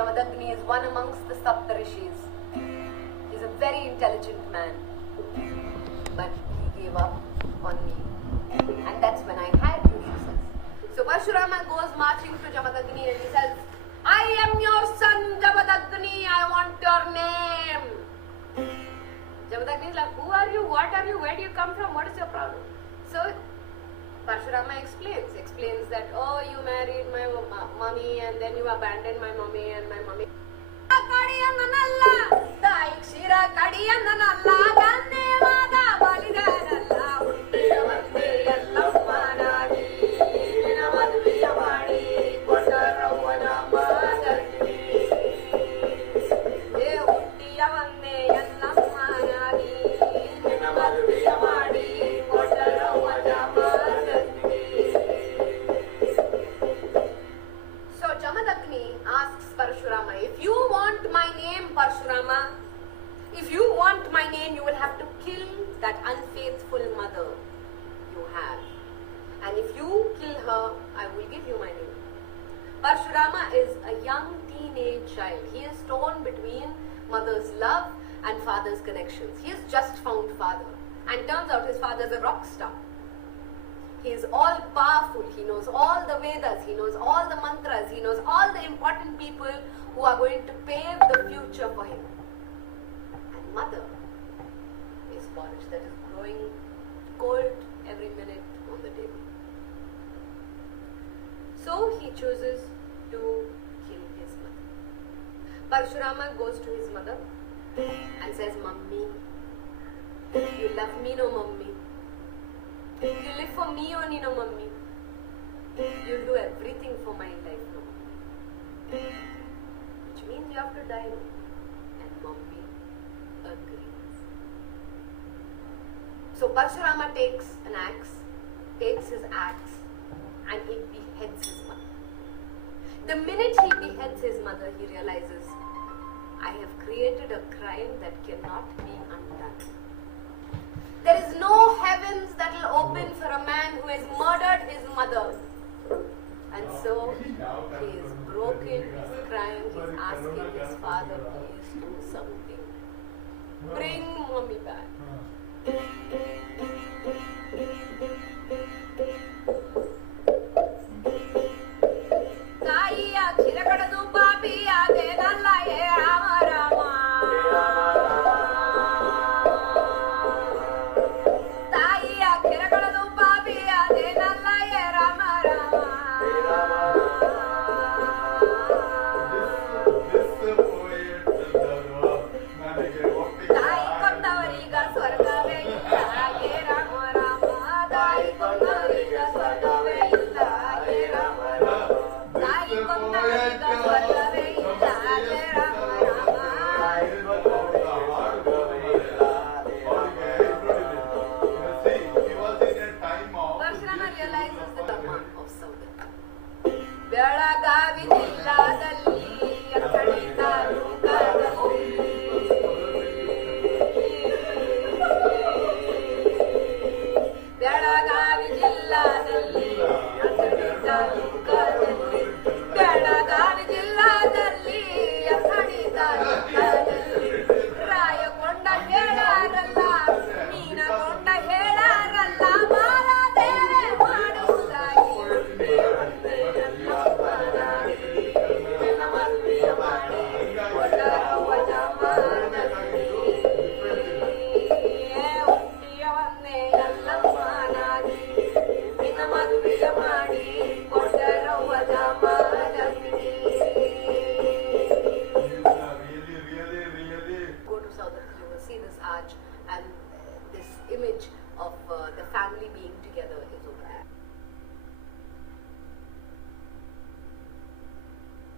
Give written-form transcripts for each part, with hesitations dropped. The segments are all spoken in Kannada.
Jamadagni is one amongst the Saptarishis. He's a very intelligent man, but he gave up on me. And that's when I had you, she says. So Parshurama goes marching to Jamadagni and he says, I am your son, Jamadagni, I want your name. Jamadagni is like, who are you, what are you, where do you come from, what is your problem? So Parshurama explains that, oh, you married my mummy and then you abandoned my mummy and my mummy. If you want my name, you will have to kill that unfaithful mother you have. And if you kill her, I will give you my name. Parshurama is a young teenage child. He is torn between mother's love and father's connections. He has just found father. And turns out his father is a rock star. He is all powerful. He knows all the Vedas. He knows all the mantras. He knows all the important people who are going to pave the future for him. And mother is porridge that is growing cold every minute on the table. So he chooses to kill his mother. Parshurama goes to his mother and says, Mummy, you love me, no mummy. You live for me only, no mummy. You'll do everything for my life, no mummy. Which means you have to die, no? And mummy agrees. So Parshurama takes his axe, and he beheads his mother. The minute he beheads his mother, he realizes, I have created a crime that cannot be undone. There is no heavens that will open for a man who has murdered his mother. And so he is broken, he's crying, he's asking his father, please do something. Bring mommy back.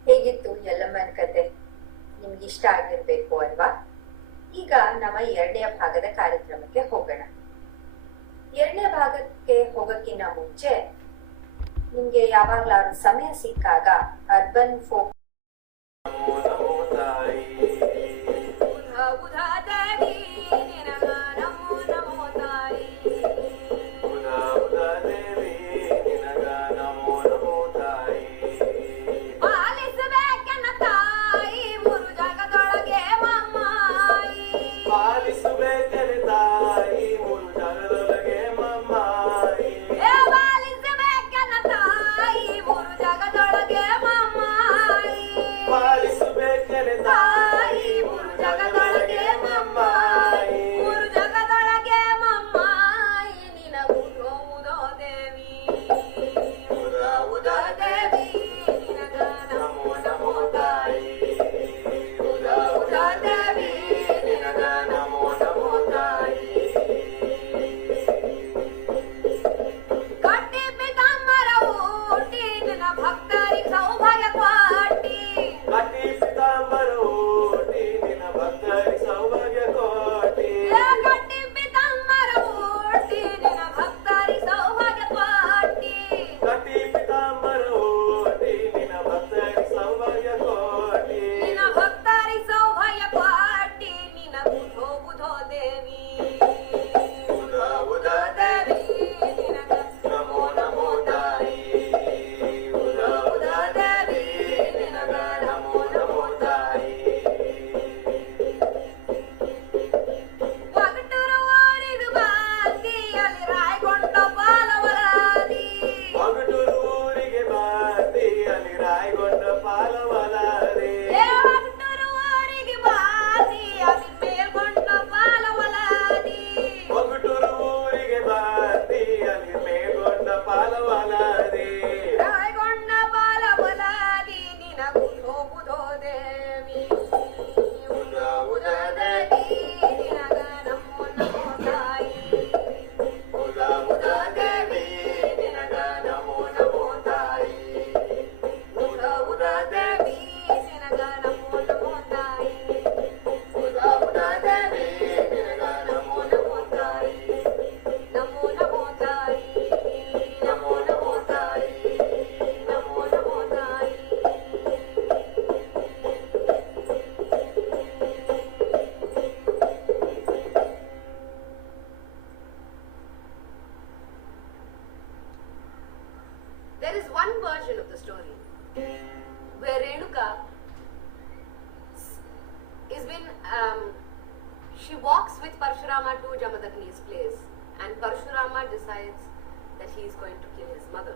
ಹೇಗಿತ್ತು ಯಲ್ಲಮ್ಮನ ಕತೆ? ನಿಮ್ಗೆ ಇಷ್ಟ ಆಗಿರ್ಬೇಕು ಅಲ್ವಾ? ಈಗ ನಮ್ಮ ಎರಡನೇ ಭಾಗದ ಕಾರ್ಯಕ್ರಮಕ್ಕೆ ಹೋಗೋಣ. ಎರಡನೇ ಭಾಗಕ್ಕೆ ಹೋಗಕ್ಕಿಂತ ಮುಂಚೆ ನಿಮ್ಗೆ ಯಾವಾಗ್ಲಾದ್ರೂ ಸಮಯ ಸಿಕ್ಕಾಗ urban folk There is one version of the story where Renuka is been she walks with Parshurama to Jamadagni's place, and Parshurama decides that he is going to kill his mother.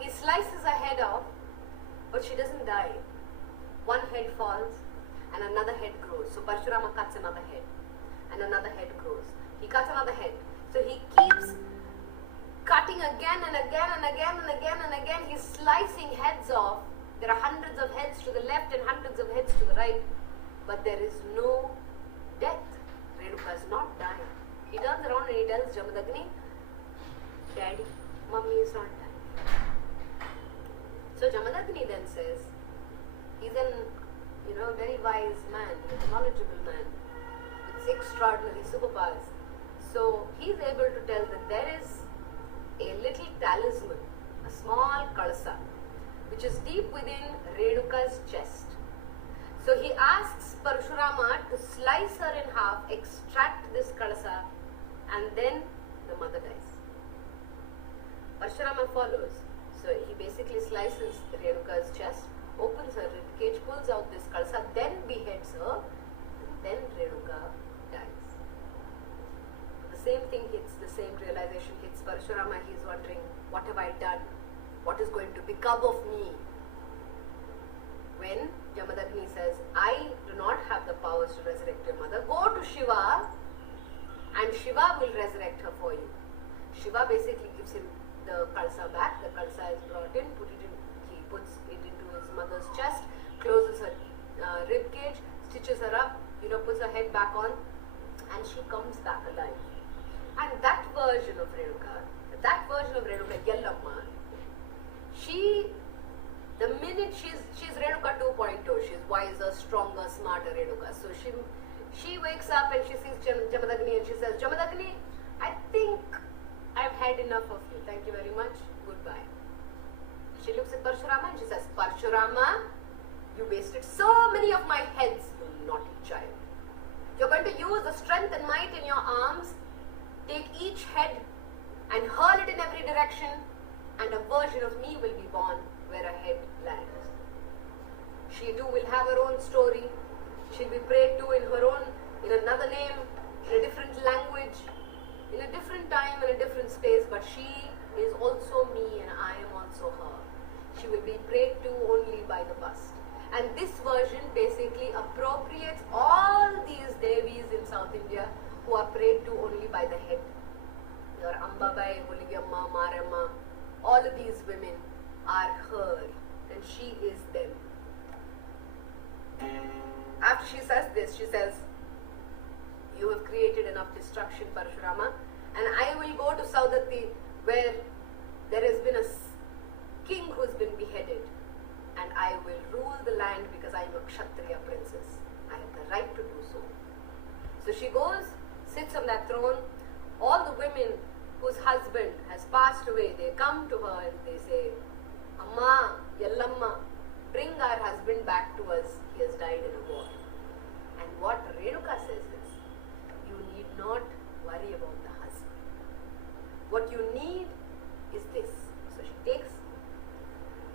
He slices her head off, but she doesn't die. One head falls and another head grows. So Parshurama cuts another head and another head grows. He cuts another head. So he keeps cutting again and again and again and again and again. He's slicing heads off. There are hundreds of heads to the left and hundreds of heads to the right, but there is no death. Renuka is not dying. He turns around and he tells Jamadagni, Daddy, Mummy is not dying. So Jamadagni then says, he's an very wise man, he's a knowledgeable man with extraordinary superpowers. So he's able to tell that there is a little talisman, a small kalsa, which is deep within Renuka's chest. So he asks Parshurama to slice her in half, extract this kalsa, and then the mother dies. Parshurama follows. So he basically slices Renuka's chest, opens her ribcage, pulls out this kalsa, then beheads her, and then Renuka dies. The same thing hits, the same realization hits Parshurama. He's wondering, what have I done? What is going to become of me? When Jamadagni says, I do not have the powers to resurrect your mother, go to Shiva and Shiva will resurrect her for you. Shiva basically gives him the kalsa back. The kalsa is brought in, he puts it into his mother's chest, closes her rib cage, stitches her up, puts her head back on, and she comes back alive. And that version of Renuka, Yellamma, the minute she's Renuka 2.0, she's wiser, stronger, smarter Renuka. So she wakes up and she sees Jamadagni and she says, Jamadagni, I think I've had enough of you. Thank you very much. Goodbye. She looks at Parshurama and she says, Parshurama, you wasted so many of my heads, you naughty child. You're going to use the strength and might in your arms, take each head and hurl it in every direction, and a version of me will be born where a head lands. She too will have her own story. She'll be prayed to in another name, in a different language, in a different time, in a different space, but she is also me and I am also her. She will be prayed to only by the bust. And this version basically appropriates all these Devis in South India who are prayed to only by the head. Your Ambabai, Muligamma, Marama, all of these women are her and she is them. After she says this, she says, you have created enough destruction, Parshurama, and I will go to Saudati where there has been a king who's been beheaded, and I will rule the land because I am a Kshatriya princess. I have the right to do so. So she goes, sits on that throne. All the women whose husband has passed away, they come to her and they say, Amma, Yellamma, bring our husband back to us. He has died in a war. And what Renuka says is, you need not worry about the husband. What you need is this. So she takes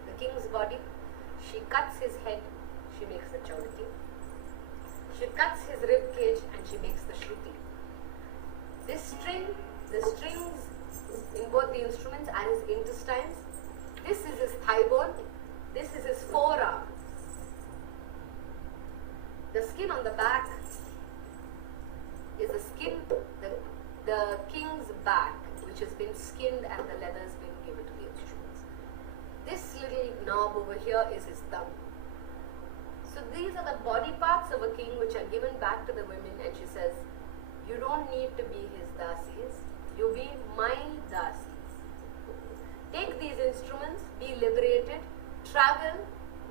the king's body, she cuts his head, she makes the chaudaki. She cuts his rib cage and she makes the shruti. The strings in both the instruments are his intestines. This is his thigh bone. This is his forearm. The skin on the back is the skin, the king's back, which has been skinned and the leather has been given to the instruments. This little knob over here is his thumb. So these are the body parts of a king which are given back to the women, and she says, you don't need to be his dasis, you be my dasis. Take these instruments, be liberated, travel,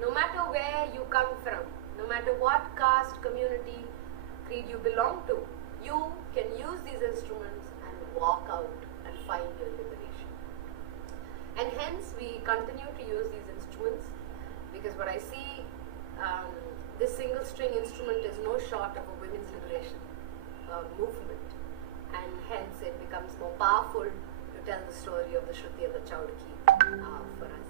no matter where you come from, no matter what caste, community, creed you belong to, you can use these instruments and walk out and find your liberation. And hence we continue to use these instruments because what I see, this single string instrument is no short of a women's liberation movement, and hence it becomes more powerful to tell the story of the Shruti and the Chaudaki for us.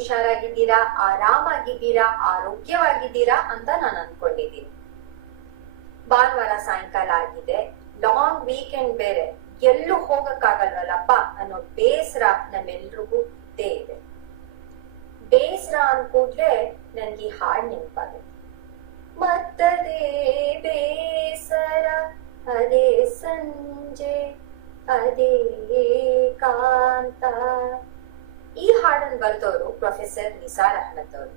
ಹುಷಾರಾಗಿದ್ದೀರಾ, ಆರಾಮಾಗಿದ್ದೀರಾ, ಆರೋಗ್ಯವಾಗಿದ್ದೀರಾ ಅಂತ ನಾನು ಅನ್ಕೊಂಡಿದ್ದೀನಿ. ಭಾನುವಾರ ಸಾಯಂಕಾಲ ಆಗಿದೆ, ಲಾಂಗ್ ವೀಕೆಂಡ್ ಬೇರೆ, ಎಲ್ಲೂ ಹೋಗಕ್ಕಾಗಲ್ವಲ್ಲಪ್ಪ ಅನ್ನೋ ಬೇಸರ ನಮ್ಮೆಲ್ರಿಗೂ ಇದ್ದೇ ಇದೆ. ಬೇಸರ ಅನ್ಕೂಡ್ಲೆ ನನ್ಗೆ ಈ ಹಾಡ್ ನೆನಪಾಗುತ್ತೆ. ಮತ್ತದೇ ಬೇಸರ, ಅದೇ ಸಂಜೆ, ಅದೇ ಕಾಂತ. ಈ ಹಾಡನ್ನು ಬರೆದವರು ಪ್ರೊಫೆಸರ್ ನಿಸಾರ್ ಅಹ್ಮದ್ ಅವರು.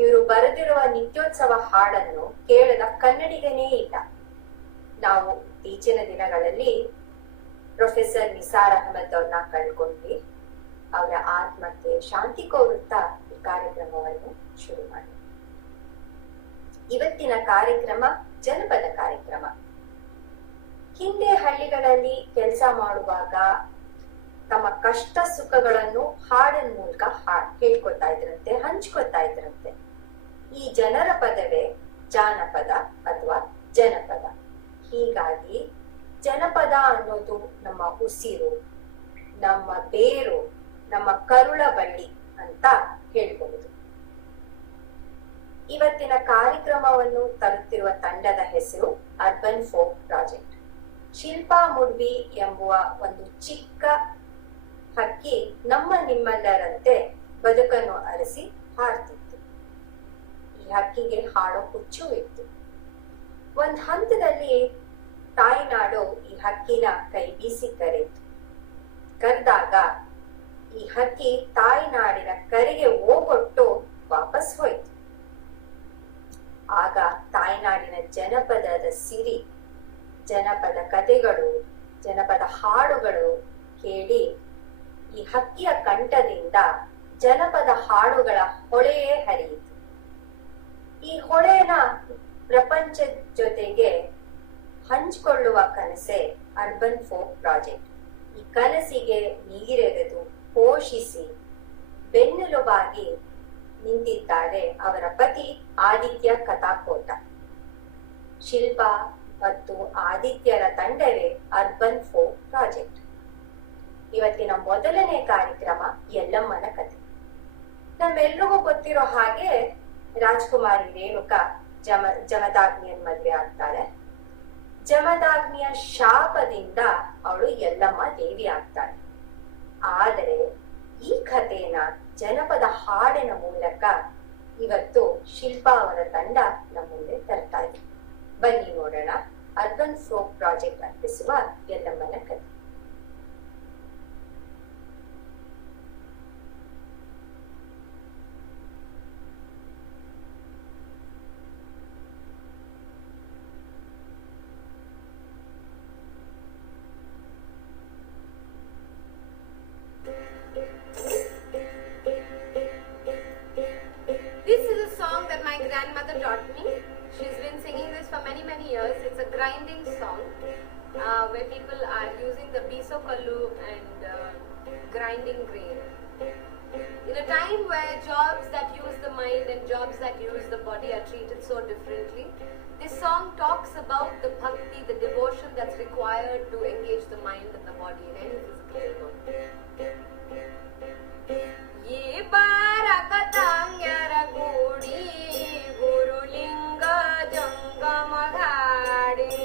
ಇವರು ಬರೆದಿರುವ ನಿತ್ಯೋತ್ಸವ ಹಾಡನ್ನು ಕೇಳದ ಕನ್ನಡಿಗನೇ ಇಲ್ಲ. ನಾವು ಇತ್ತೀಚಿನ ದಿನಗಳಲ್ಲಿ ಪ್ರೊಫೆಸರ್ ನಿಸಾರ್ ಅಹ್ಮದ್ ಅವ್ರನ್ನ ಕಳ್ಕೊಂಡ್ವಿ. ಅವರ ಆತ್ಮಕ್ಕೆ ಶಾಂತಿ ಕೋರುತ್ತಾ ಈ ಕಾರ್ಯಕ್ರಮವನ್ನು ಶುರು ಮಾಡಿ. ಇವತ್ತಿನ ಕಾರ್ಯಕ್ರಮ ಜನಪದ ಕಾರ್ಯಕ್ರಮ. ಹಿಂದೆ ಹಳ್ಳಿಗಳಲ್ಲಿ ಕೆಲಸ ಮಾಡುವಾಗ ತಮ್ಮ ಕಷ್ಟ ಸುಖಗಳನ್ನು ಹಾಡಿನ ಮೂಲಕ ಹೇಳ್ಕೊತಾ ಇದ್ರಂತೆ, ಹಂಚ್ಕೊತಾ ಇದ್ರಂತೆ. ಈ ಜನರ ಪದವೇ ಜಾನಪದ ಅಥವಾ ಜನಪದ. ಹೀಗಾಗಿ ಜನಪದ ಅನ್ನೋದು ನಮ್ಮ ಉಸಿರು, ನಮ್ಮ ಬೇರು, ನಮ್ಮ ಕರುಳ ಬಳ್ಳಿ ಅಂತ ಹೇಳ್ಬಹುದು. ಇವತ್ತಿನ ಕಾರ್ಯಕ್ರಮವನ್ನು ತರುತ್ತಿರುವ ತಂಡದ ಹೆಸರು ಅರ್ಬನ್ ಫೋಕ್ ಪ್ರಾಜೆಕ್ಟ್. ಶಿಲ್ಪಾ ಮುಡ್ವಿ ಎಂಬುವ ಒಂದು ಚಿಕ್ಕ ಹಕ್ಕಿ ನಮ್ಮ ನಿಮ್ಮೆಲ್ಲರಂತೆ ಬದುಕನ್ನು ಅರಸಿ ಹಾಡ್ತಿತ್ತು. ಈ ಹಕ್ಕಿಗೆ ಹಾಡೋ ಹುಚ್ಚು ಇತ್ತು. ಒಂದ್ ಹಂತದಲ್ಲಿ ತಾಯ್ನಾಡು ಈ ಹಕ್ಕಿನ ಕೈ ಬೀಸಿ ಕರೆಯಿತು. ಕರೆದಾಗ ಈ ಹಕ್ಕಿ ತಾಯ್ನಾಡಿನ ಕರೆಗೆ ಓಗೊಟ್ಟು ವಾಪಸ್ ಹೋಯ್ತು. ಆಗ ತಾಯ್ನಾಡಿನ ಜನಪದದ ಸಿರಿ, ಜನಪದ ಕಥೆಗಳು, ಜನಪದ ಹಾಡುಗಳು ಕೇಳಿ ಈ ಹಕ್ಕಿಯ ಕಂಠದಿಂದ ಜನಪದ ಹಾಡುಗಳ ಹೊಳೆಯೇ ಹರಿಯಿತು. ಈ ಹೊಳೆನ ಪ್ರಪಂಚದ ಜೊತೆಗೆ ಹಂಚಿಕೊಳ್ಳುವ ಕನಸೆ ಅರ್ಬನ್ ಫೋಕ್ ಪ್ರಾಜೆಕ್ಟ್. ಈ ಕನಸಿಗೆ ನೀರೆರೆದು ಪೋಷಿಸಿ ಬೆನ್ನೆಲುಬಾಗಿ ನಿಂತಿದ್ದಾರೆ ಅವರ ಪತಿ ಆದಿತ್ಯ ಕಥಾಕೋಟ. ಶಿಲ್ಪಾ ಮತ್ತು ಆದಿತ್ಯರ ತಂಡವೇ ಅರ್ಬನ್ ಫೋಕ್ ಪ್ರಾಜೆಕ್ಟ್. ಇವತ್ತಿನ ಮೊದಲನೇ ಕಾರ್ಯಕ್ರಮ ಯಲ್ಲಮ್ಮನ ಕಥೆ. ನಮ್ಮೆಲ್ರಿಗೂ ಗೊತ್ತಿರೋ ಹಾಗೆ ರಾಜ್ಕುಮಾರಿ ರೇಣುಕಾ ಜಮದಾಗ್ನಿಯನ್ ಮದ್ವೆ ಆಗ್ತಾಳೆ. ಜಮದಾಗ್ನಿಯ ಶಾಪದಿಂದ ಅವಳು ಯಲ್ಲಮ್ಮ ದೇವಿ ಆಗ್ತಾಳೆ. ಆದರೆ ಈ ಕಥೆನ ಜನಪದ ಹಾಡಿನ ಮೂಲಕ ಇವತ್ತು ಶಿಲ್ಪಾ ಅವರ ತಂಡ ನಮ್ಮ ಮುಂದೆ ತರ್ತಾ ಇದೆ. ಬನ್ನಿ ನೋಡೋಣ ಅರ್ಬನ್ ಫೋಕ್ ಪ್ರಾಜೆಕ್ಟ್ ಅರ್ಪಿಸುವ ಯಲ್ಲಮ್ಮನ ಕಥೆ. Grandmother taught me. She's been singing this for many years. It's a grinding song where people are using the biso kallu and grinding grain. In a time where jobs that use the mind and jobs that use the body are treated so differently, this song talks about the bhakti, the devotion that's required to engage the mind and the body in any physical labor. Ye barakatangara gudi gurulinga jangama ghadi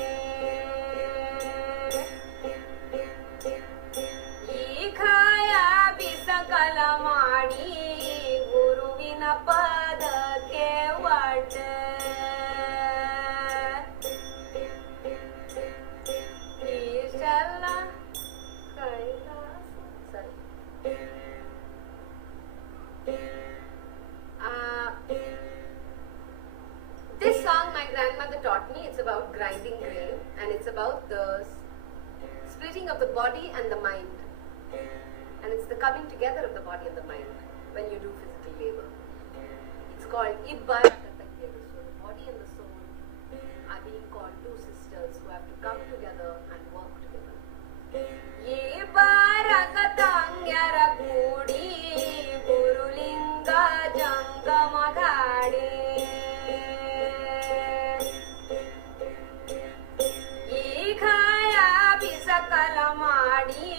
ye khaya bisakala madi guruvina padake vat ishalla This song my grandmother taught me. It's about grinding grain and it's about the splitting of the body and the mind, and it's the coming together of the body and the mind when you do physical labor. It's called Ibbar Katakyeru. So the body and the soul are being called two sisters who have to come together and work together. Ye barakatangara gudi gurulinga jangama ghadi ಸಕಲ ಮಾಡಿ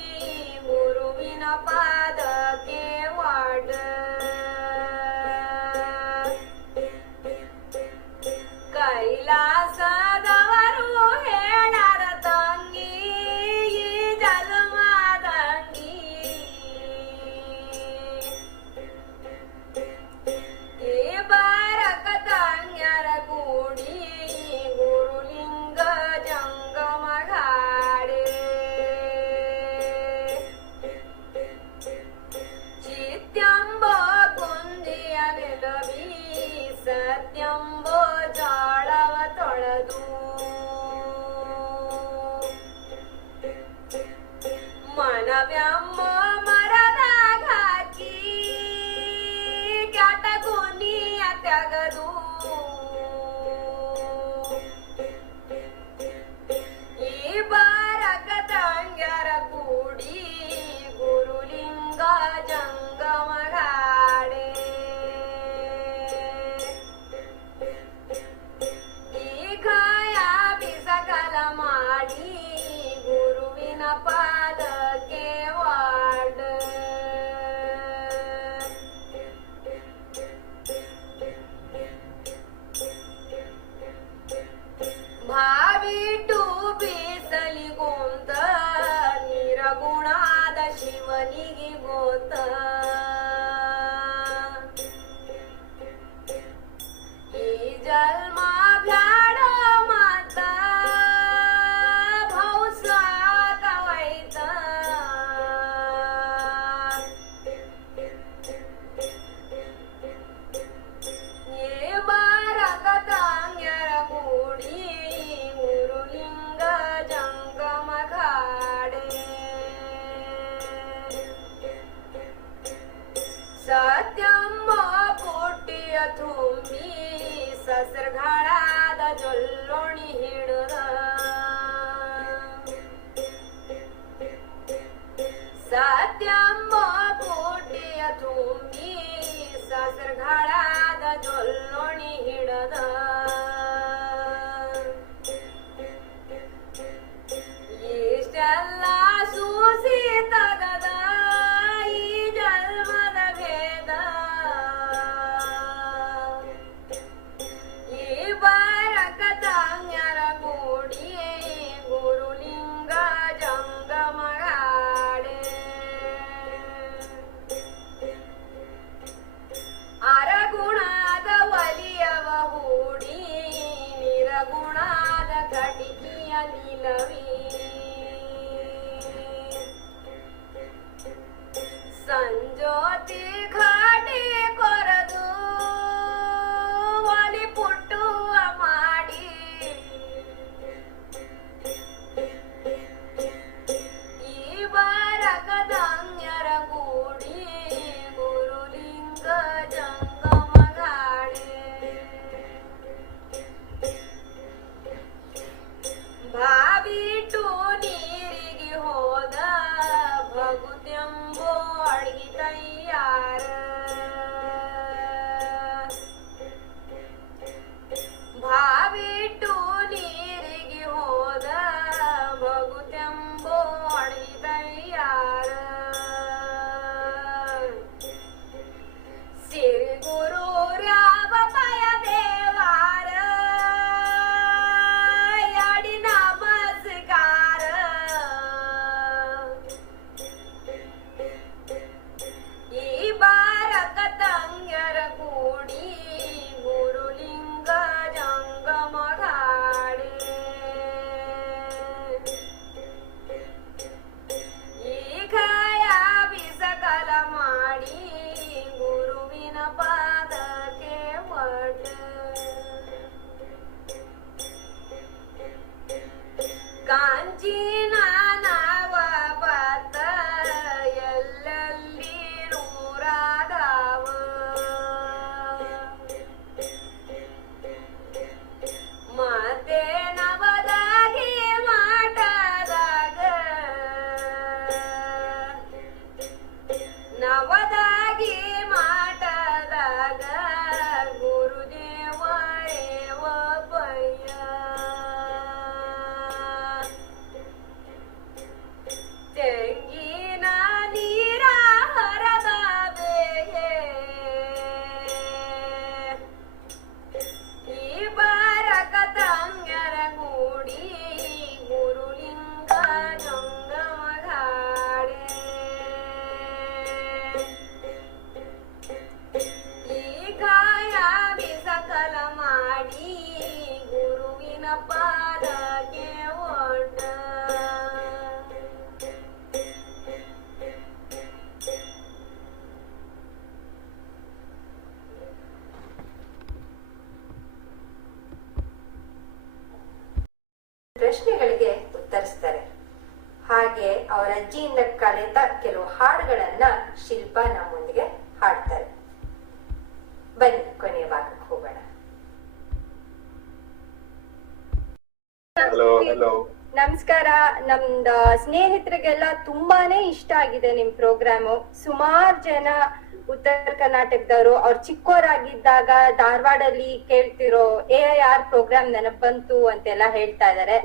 ಗುರುವಿನ ಪಾದಕ್ಕೆ ವಾಡ ಕೈಲಾಸದವರು ಹೇಳರ ತಂಗಿ ಈ ಜನ್ಮದಂಗಿ ಈ ಬಾರಕ ತಂಗ್ಯರ ಕೂಡಿ ಗುರುಲಿಂಗ ಜಂಗಮ ಗಾಡೆ ಚಿತ್ಯಂಬ ಕುಂದಿಯ ನಿಲವಿ ಸತ್ಯಂಬ ಜಾಳವ ತೊಳೆದು ಮನವ್ಯಂಬ ಮರದಾಗ ಹಾಕಿ ಕ್ಯಾಟಗೋನಿಯ ತೆಗೆದು ಈ ಬಾರಕ ತಂಗ್ಯರ ಕೂಡಿ ಗುರುಲಿಂಗ ಜಂಗಮ ಗಾಡೆ ಈ ಕಾಯ ಬಿಸಕಲ ಮಾಡಿ ಗುರುವಿನ ಪಾದಕ್ಕೆ ವಾಡ ಭಾವಿಟು ಬೀಸಲಿಗೊಂದ ನಿರಗುಣಾದ ಶಿವನಿಗೆ ಗೋತ ಈ ಜನ್ಮ ಬ್ಯಾಡ ಮಾತ ಭೌಸ್ವಾಗವೈತ ಏ ಬಾರಕ ತಂಗ್ಯರ ಕೂಡಿ ಗುರುಲಿಂಗ ಜಂಗಮ ಗಾಡೆ ಸತ್ಯಮ್ಮ ಪುಟ್ಟಿಯ ತುಂಬಿ ಸಸ್ರಗಾಳಾದ ಜೊಲ್ಲೋಣಿ ಹಿಡಿದ ಸತ್ಯಮ್ಮ ಪುಟ್ಟಿಯ ತುಂಬಿ ಸಸ್ರಗಾಳಾದ ಜೊಲ್ಲೋಣಿ ಹಿಡಿದ ಇಷ್ಟೆಲ್ಲ ಸೂಸಿ ತಗದ ಈ ಜನ್ಮದ ಭೇದ ಈ ಬಾರಕ ತಂಗ್ಯರ ಕೂಡಿ ಗುರುಲಿಂಗ ಜಂಗಮ ಗಾಡೆ ಅರಗುಣದ ಒಲಿಯವ ಹೂಡಿ ನಿರಗುಣದ ಕಟಿಕಿಯ ನಿಲವಿ ಸಂಜೋತಿ ಘಾಟಿ ಕೊರದು ಒಲಿ ಪುಟ್ಟುವ ಮಾಡಿ ಈ ಬಾರಕ ತಂಗ್ಯರ ಕೂಡಿ ಗುರುಲಿಂಗ ಜಂಗಮ ಗಾಡೆ ಭಾವಿಟು ನೀರಿಗೆ ಹೋದ ಭಗುತ್ಯಂಬೋ ಅಡ್ಗಿ ತಯ್ಯಾರ ಭಾವಿಟು ನೀರಿಗೆ ಹೋದ ಭಗುತ್ಯಂಬೋ ಅಡ್ಗಿ ತಯ್ಯಾರ ಸಿರಿ ಗುರು ರಾಮ ಪಯ ದೇವಾರ ಯಾಡಿ ನಮಸ್ಕಾರ ಈ ಬಾರಕ ತಂಗ್ಯರ ಕೂಡಿ ಗುರುಲಿಂಗ ಜಂಗಮ ಗಾಡೆ ಈ ಕಾಯ ಬಿಸಕಲ ಮಾಡಿ ಗುರುವಿನ ಪಾದಕ್ಕೆ ಒಡ್ಡ ಕಾಂಚೀನ ನಾವ ಬತ್ತ ಎಲ್ಲೆಲ್ಲಿ ನೂರಾದವ ಮತ್ತೆ ನವದಾಗಿ ಮಾಟದಾಗ ನವದಾಗಿ ಮಾಟದಾಗ ಗುರುದೇವರೇವ ಪಯ್ಯ ಪ್ರಶ್ನೆಗಳಿಗೆ ಉತ್ತರಿಸ್ತಾರೆ. ಹಾಗೆ ಅವರ ಅಜ್ಜಿಯಿಂದ ಕಲಿತ ಕೆಲವು ಹಾಡುಗಳನ್ನ ಶಿಲ್ಪ ನಮ್ಮೊಂದಿಗೆ ಹಾಡ್ತಾರೆ. ಬನ್ನಿ ಕೊನೆಯ ಭಾಗಕ್ಕೆ ಹೋಗೋಣ. ನಮಸ್ಕಾರ. ನಮ್ದ ಸ್ನೇಹಿತರಿಗೆಲ್ಲ ತುಂಬಾನೇ ಇಷ್ಟ ಆಗಿದೆ ನಿಮ್ ಪ್ರೋಗ್ರಾಮು. ಸುಮಾರು ಜನ ಉತ್ತರ ಕರ್ನಾಟಕದವರು ಅವ್ರು ಚಿಕ್ಕೋರಾಗಿದ್ದಾಗ ಧಾರವಾಡಲ್ಲಿ ಕೇಳ್ತಿರೋ AIR ಪ್ರೋಗ್ರಾಮ್ ನೆನಪು ಬಂತು ಅಂತೆಲ್ಲ ಹೇಳ್ತಾ ಇದಾರೆ.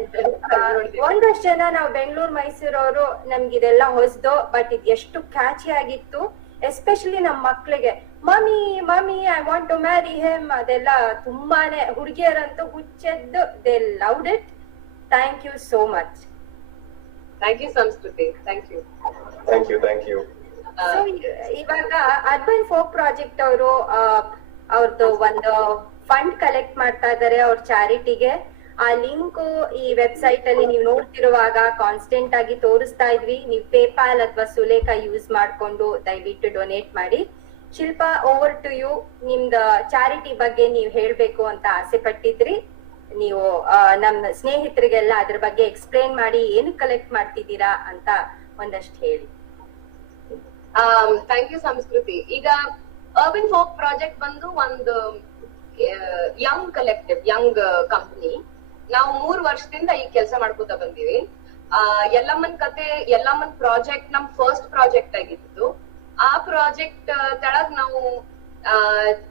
ಒಂದಷ್ಟು ಜನ ನಾವು ಬೆಂಗಳೂರು ಮೈಸೂರವರು ನಮ್ಗಿದೆಲ್ಲ ಹೊಸದು, ಬಟ್ ಇದು ಎಷ್ಟು ಕ್ಯಾಚಿ ಆಗಿತ್ತು. ಎಸ್ಪೆಷಲಿ ನಮ್ಮ ಮಕ್ಳಿಗೆ mummy mummy I want to marry him ಅದೆಲ್ಲ ತುಂಬಾನೇ, ಹುಡುಗಿಯರಂತೂ ಹುಚ್ಚೆದ್ದು they loved it. Thank you so much. Thank you Sanskriti. Thank you. So ಇವಾಗ ಅರ್ಬನ್ ಫೋಕ್ ಪ್ರಾಜೆಕ್ಟ್ ಅವರು ಅವ್ರದ್ದು ಒಂದು ಫಂಡ್ ಕಲೆಕ್ಟ್ ಮಾಡ್ತಾ ಇದ್ದಾರೆ ಅವ್ರ ಚಾರಿಟಿಗೆ. ಆ ಲಿಂಕ್ ಈ ವೆಬ್ಸೈಟ್ ಅಲ್ಲಿ ನೀವು ನೋಡ್ತಿರುವಾಗ ಕಾನ್ಸ್ಟೆಂಟ್ ಆಗಿ ತೋರಿಸ್ತಾ ಇದ್ವಿ. ನೀವು ಪೇಪಾಲ್ ಅಥವಾ ಸುಲೇಖ ಯೂಸ್ ಮಾಡ್ಕೊಂಡು ದಯವಿಟ್ಟು ಡೊನೇಟ್ ಮಾಡಿ. Shilpa, over to you. ನಿಮ್ದ ಚಾರಿಟಿ ಬಗ್ಗೆ ನೀವು ಹೇಳ್ಬೇಕು ಅಂತ ಆಸೆ ಪಟ್ಟಿದ್ರಿ. ನೀವು ನಮ್ಮ ಸ್ನೇಹಿತರಿಗೆಲ್ಲ ಅದ್ರ ಬಗ್ಗೆ ಎಕ್ಸ್ಪ್ಲೇನ್ ಮಾಡಿ ಏನು ಕಲೆಕ್ಟ್ ಮಾಡ್ತಿದ್ದೀರಾ ಅಂತ ಒಂದಷ್ಟು ಹೇಳಿ. ಥ್ಯಾಂಕ್ ಯು ಸಂಸ್ಕೃತಿ. ಈಗ ಅರ್ಬನ್ ಫೋಕ್ ಪ್ರಾಜೆಕ್ಟ್ ಬಂದು ಒಂದು ಯಂಗ್ ಕಲೆಕ್ಟಿವ್, ಯಂಗ್ ಕಂಪನಿ. ನಾವು 3 ವರ್ಷದಿಂದ ಈ ಕೆಲಸ ಮಾಡ್ಕೋತಾ ಬಂದಿವಿ. ಯಲ್ಲಮ್ಮನ್ ಕತೆ, ಯಲ್ಲಮ್ಮನ್ ಪ್ರಾಜೆಕ್ಟ್ ನಮ್ ಫಸ್ಟ್ ಪ್ರಾಜೆಕ್ಟ್ ಆಗಿತ್ತು. ಆ ಪ್ರಾಜೆಕ್ಟ್ ತೆಳಗ್ ನಾವು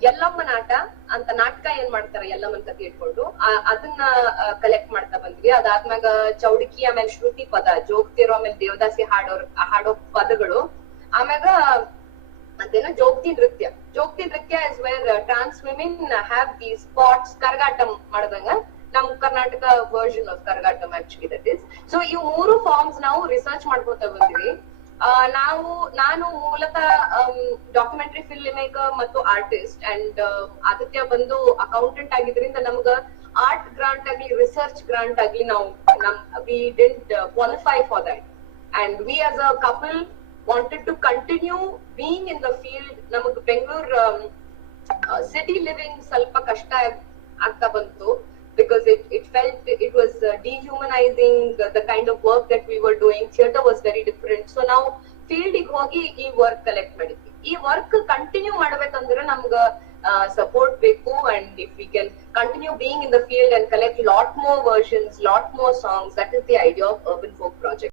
ಯಲ್ಲಮ್ಮನ ಆಟ ಅಂತ ನಾಟಕ ಏನ್ ಮಾಡ್ತಾರೆ ಯಲ್ಲಮ್ಮನ್ ಕತೆ ಇಟ್ಕೊಂಡು ಅದನ್ನ ಕಲೆಕ್ಟ್ ಮಾಡ್ತಾ ಬಂದ್ವಿ. ಅದಾದ್ಮ್ಯಾಗ ಚೌಡಿಕಿ, ಆಮೇಲೆ ಶ್ರುತಿ ಪದ, ಜೋಗ್ತಿರೋ, ಆಮೇಲೆ ದೇವದಾಸಿ ಹಾಡೋ ಪದಗಳು. ಆಮ್ಯಾಗ ಮತ್ತೇನೋ ಜೋಗ್ತಿ ನೃತ್ಯ is where trans women have the spots Karagata ಮಾಡದಂಗ ನಮ್ Karnataka version of Karagattam actually that is. So ಈ 3 ಫಾರ್ಮ್ಸ್ ನಾವು ರಿಸರ್ಚ್ ಮಾಡ್ಕೊತಾ ಬಂದ್ವಿ. ನಾನು ಮೂಲತಃ ಡಾಕ್ಯುಮೆಂಟರಿ ಫಿಲ್ಮ್ ಮೇಕರ್ ಮತ್ತು ಆರ್ಟಿಸ್ಟ್, ಅಂಡ್ ಆದಿತ್ಯ ಬಂದು ಅಕೌಂಟೆಂಟ್ ಆಗಿದ್ರಿಂದ ನಮ್ಗ ಆರ್ಟ್ ಗ್ರಾಂಟ್ ಆಗ್ಲಿ ರಿಸರ್ಚ್ ಗ್ರಾಂಟ್ ಆಗ್ಲಿ ನಾವು we didn't qualify for that. And we as a couple wanted to continue being in the field. ನಮಗ್ ಬೆಂಗಳೂರು ಸಿಟಿ ಲಿವಿಂಗ್ ಸ್ವಲ್ಪ ಕಷ್ಟ ಆಗ್ತಾ ಬಂತು, because it felt it was dehumanizing the kind of work that we were doing. Theatre was very different. So now field ಗೆ ಹೋಗಿ ಈ ವರ್ಕ್ ಕಲೆಕ್ಟ್ ಮಾಡಿದ್ವಿ. ಈ ವರ್ಕ್ ಕಂಟಿನ್ಯೂ ಮಾಡ್ಬೇಕಂದ್ರೆ ನಮ್ಗ ಸಪೋರ್ಟ್ ಬೇಕು. and if we can continue being in the field and collect lot more versions, lot more songs, that is the idea of Urban Folk Project.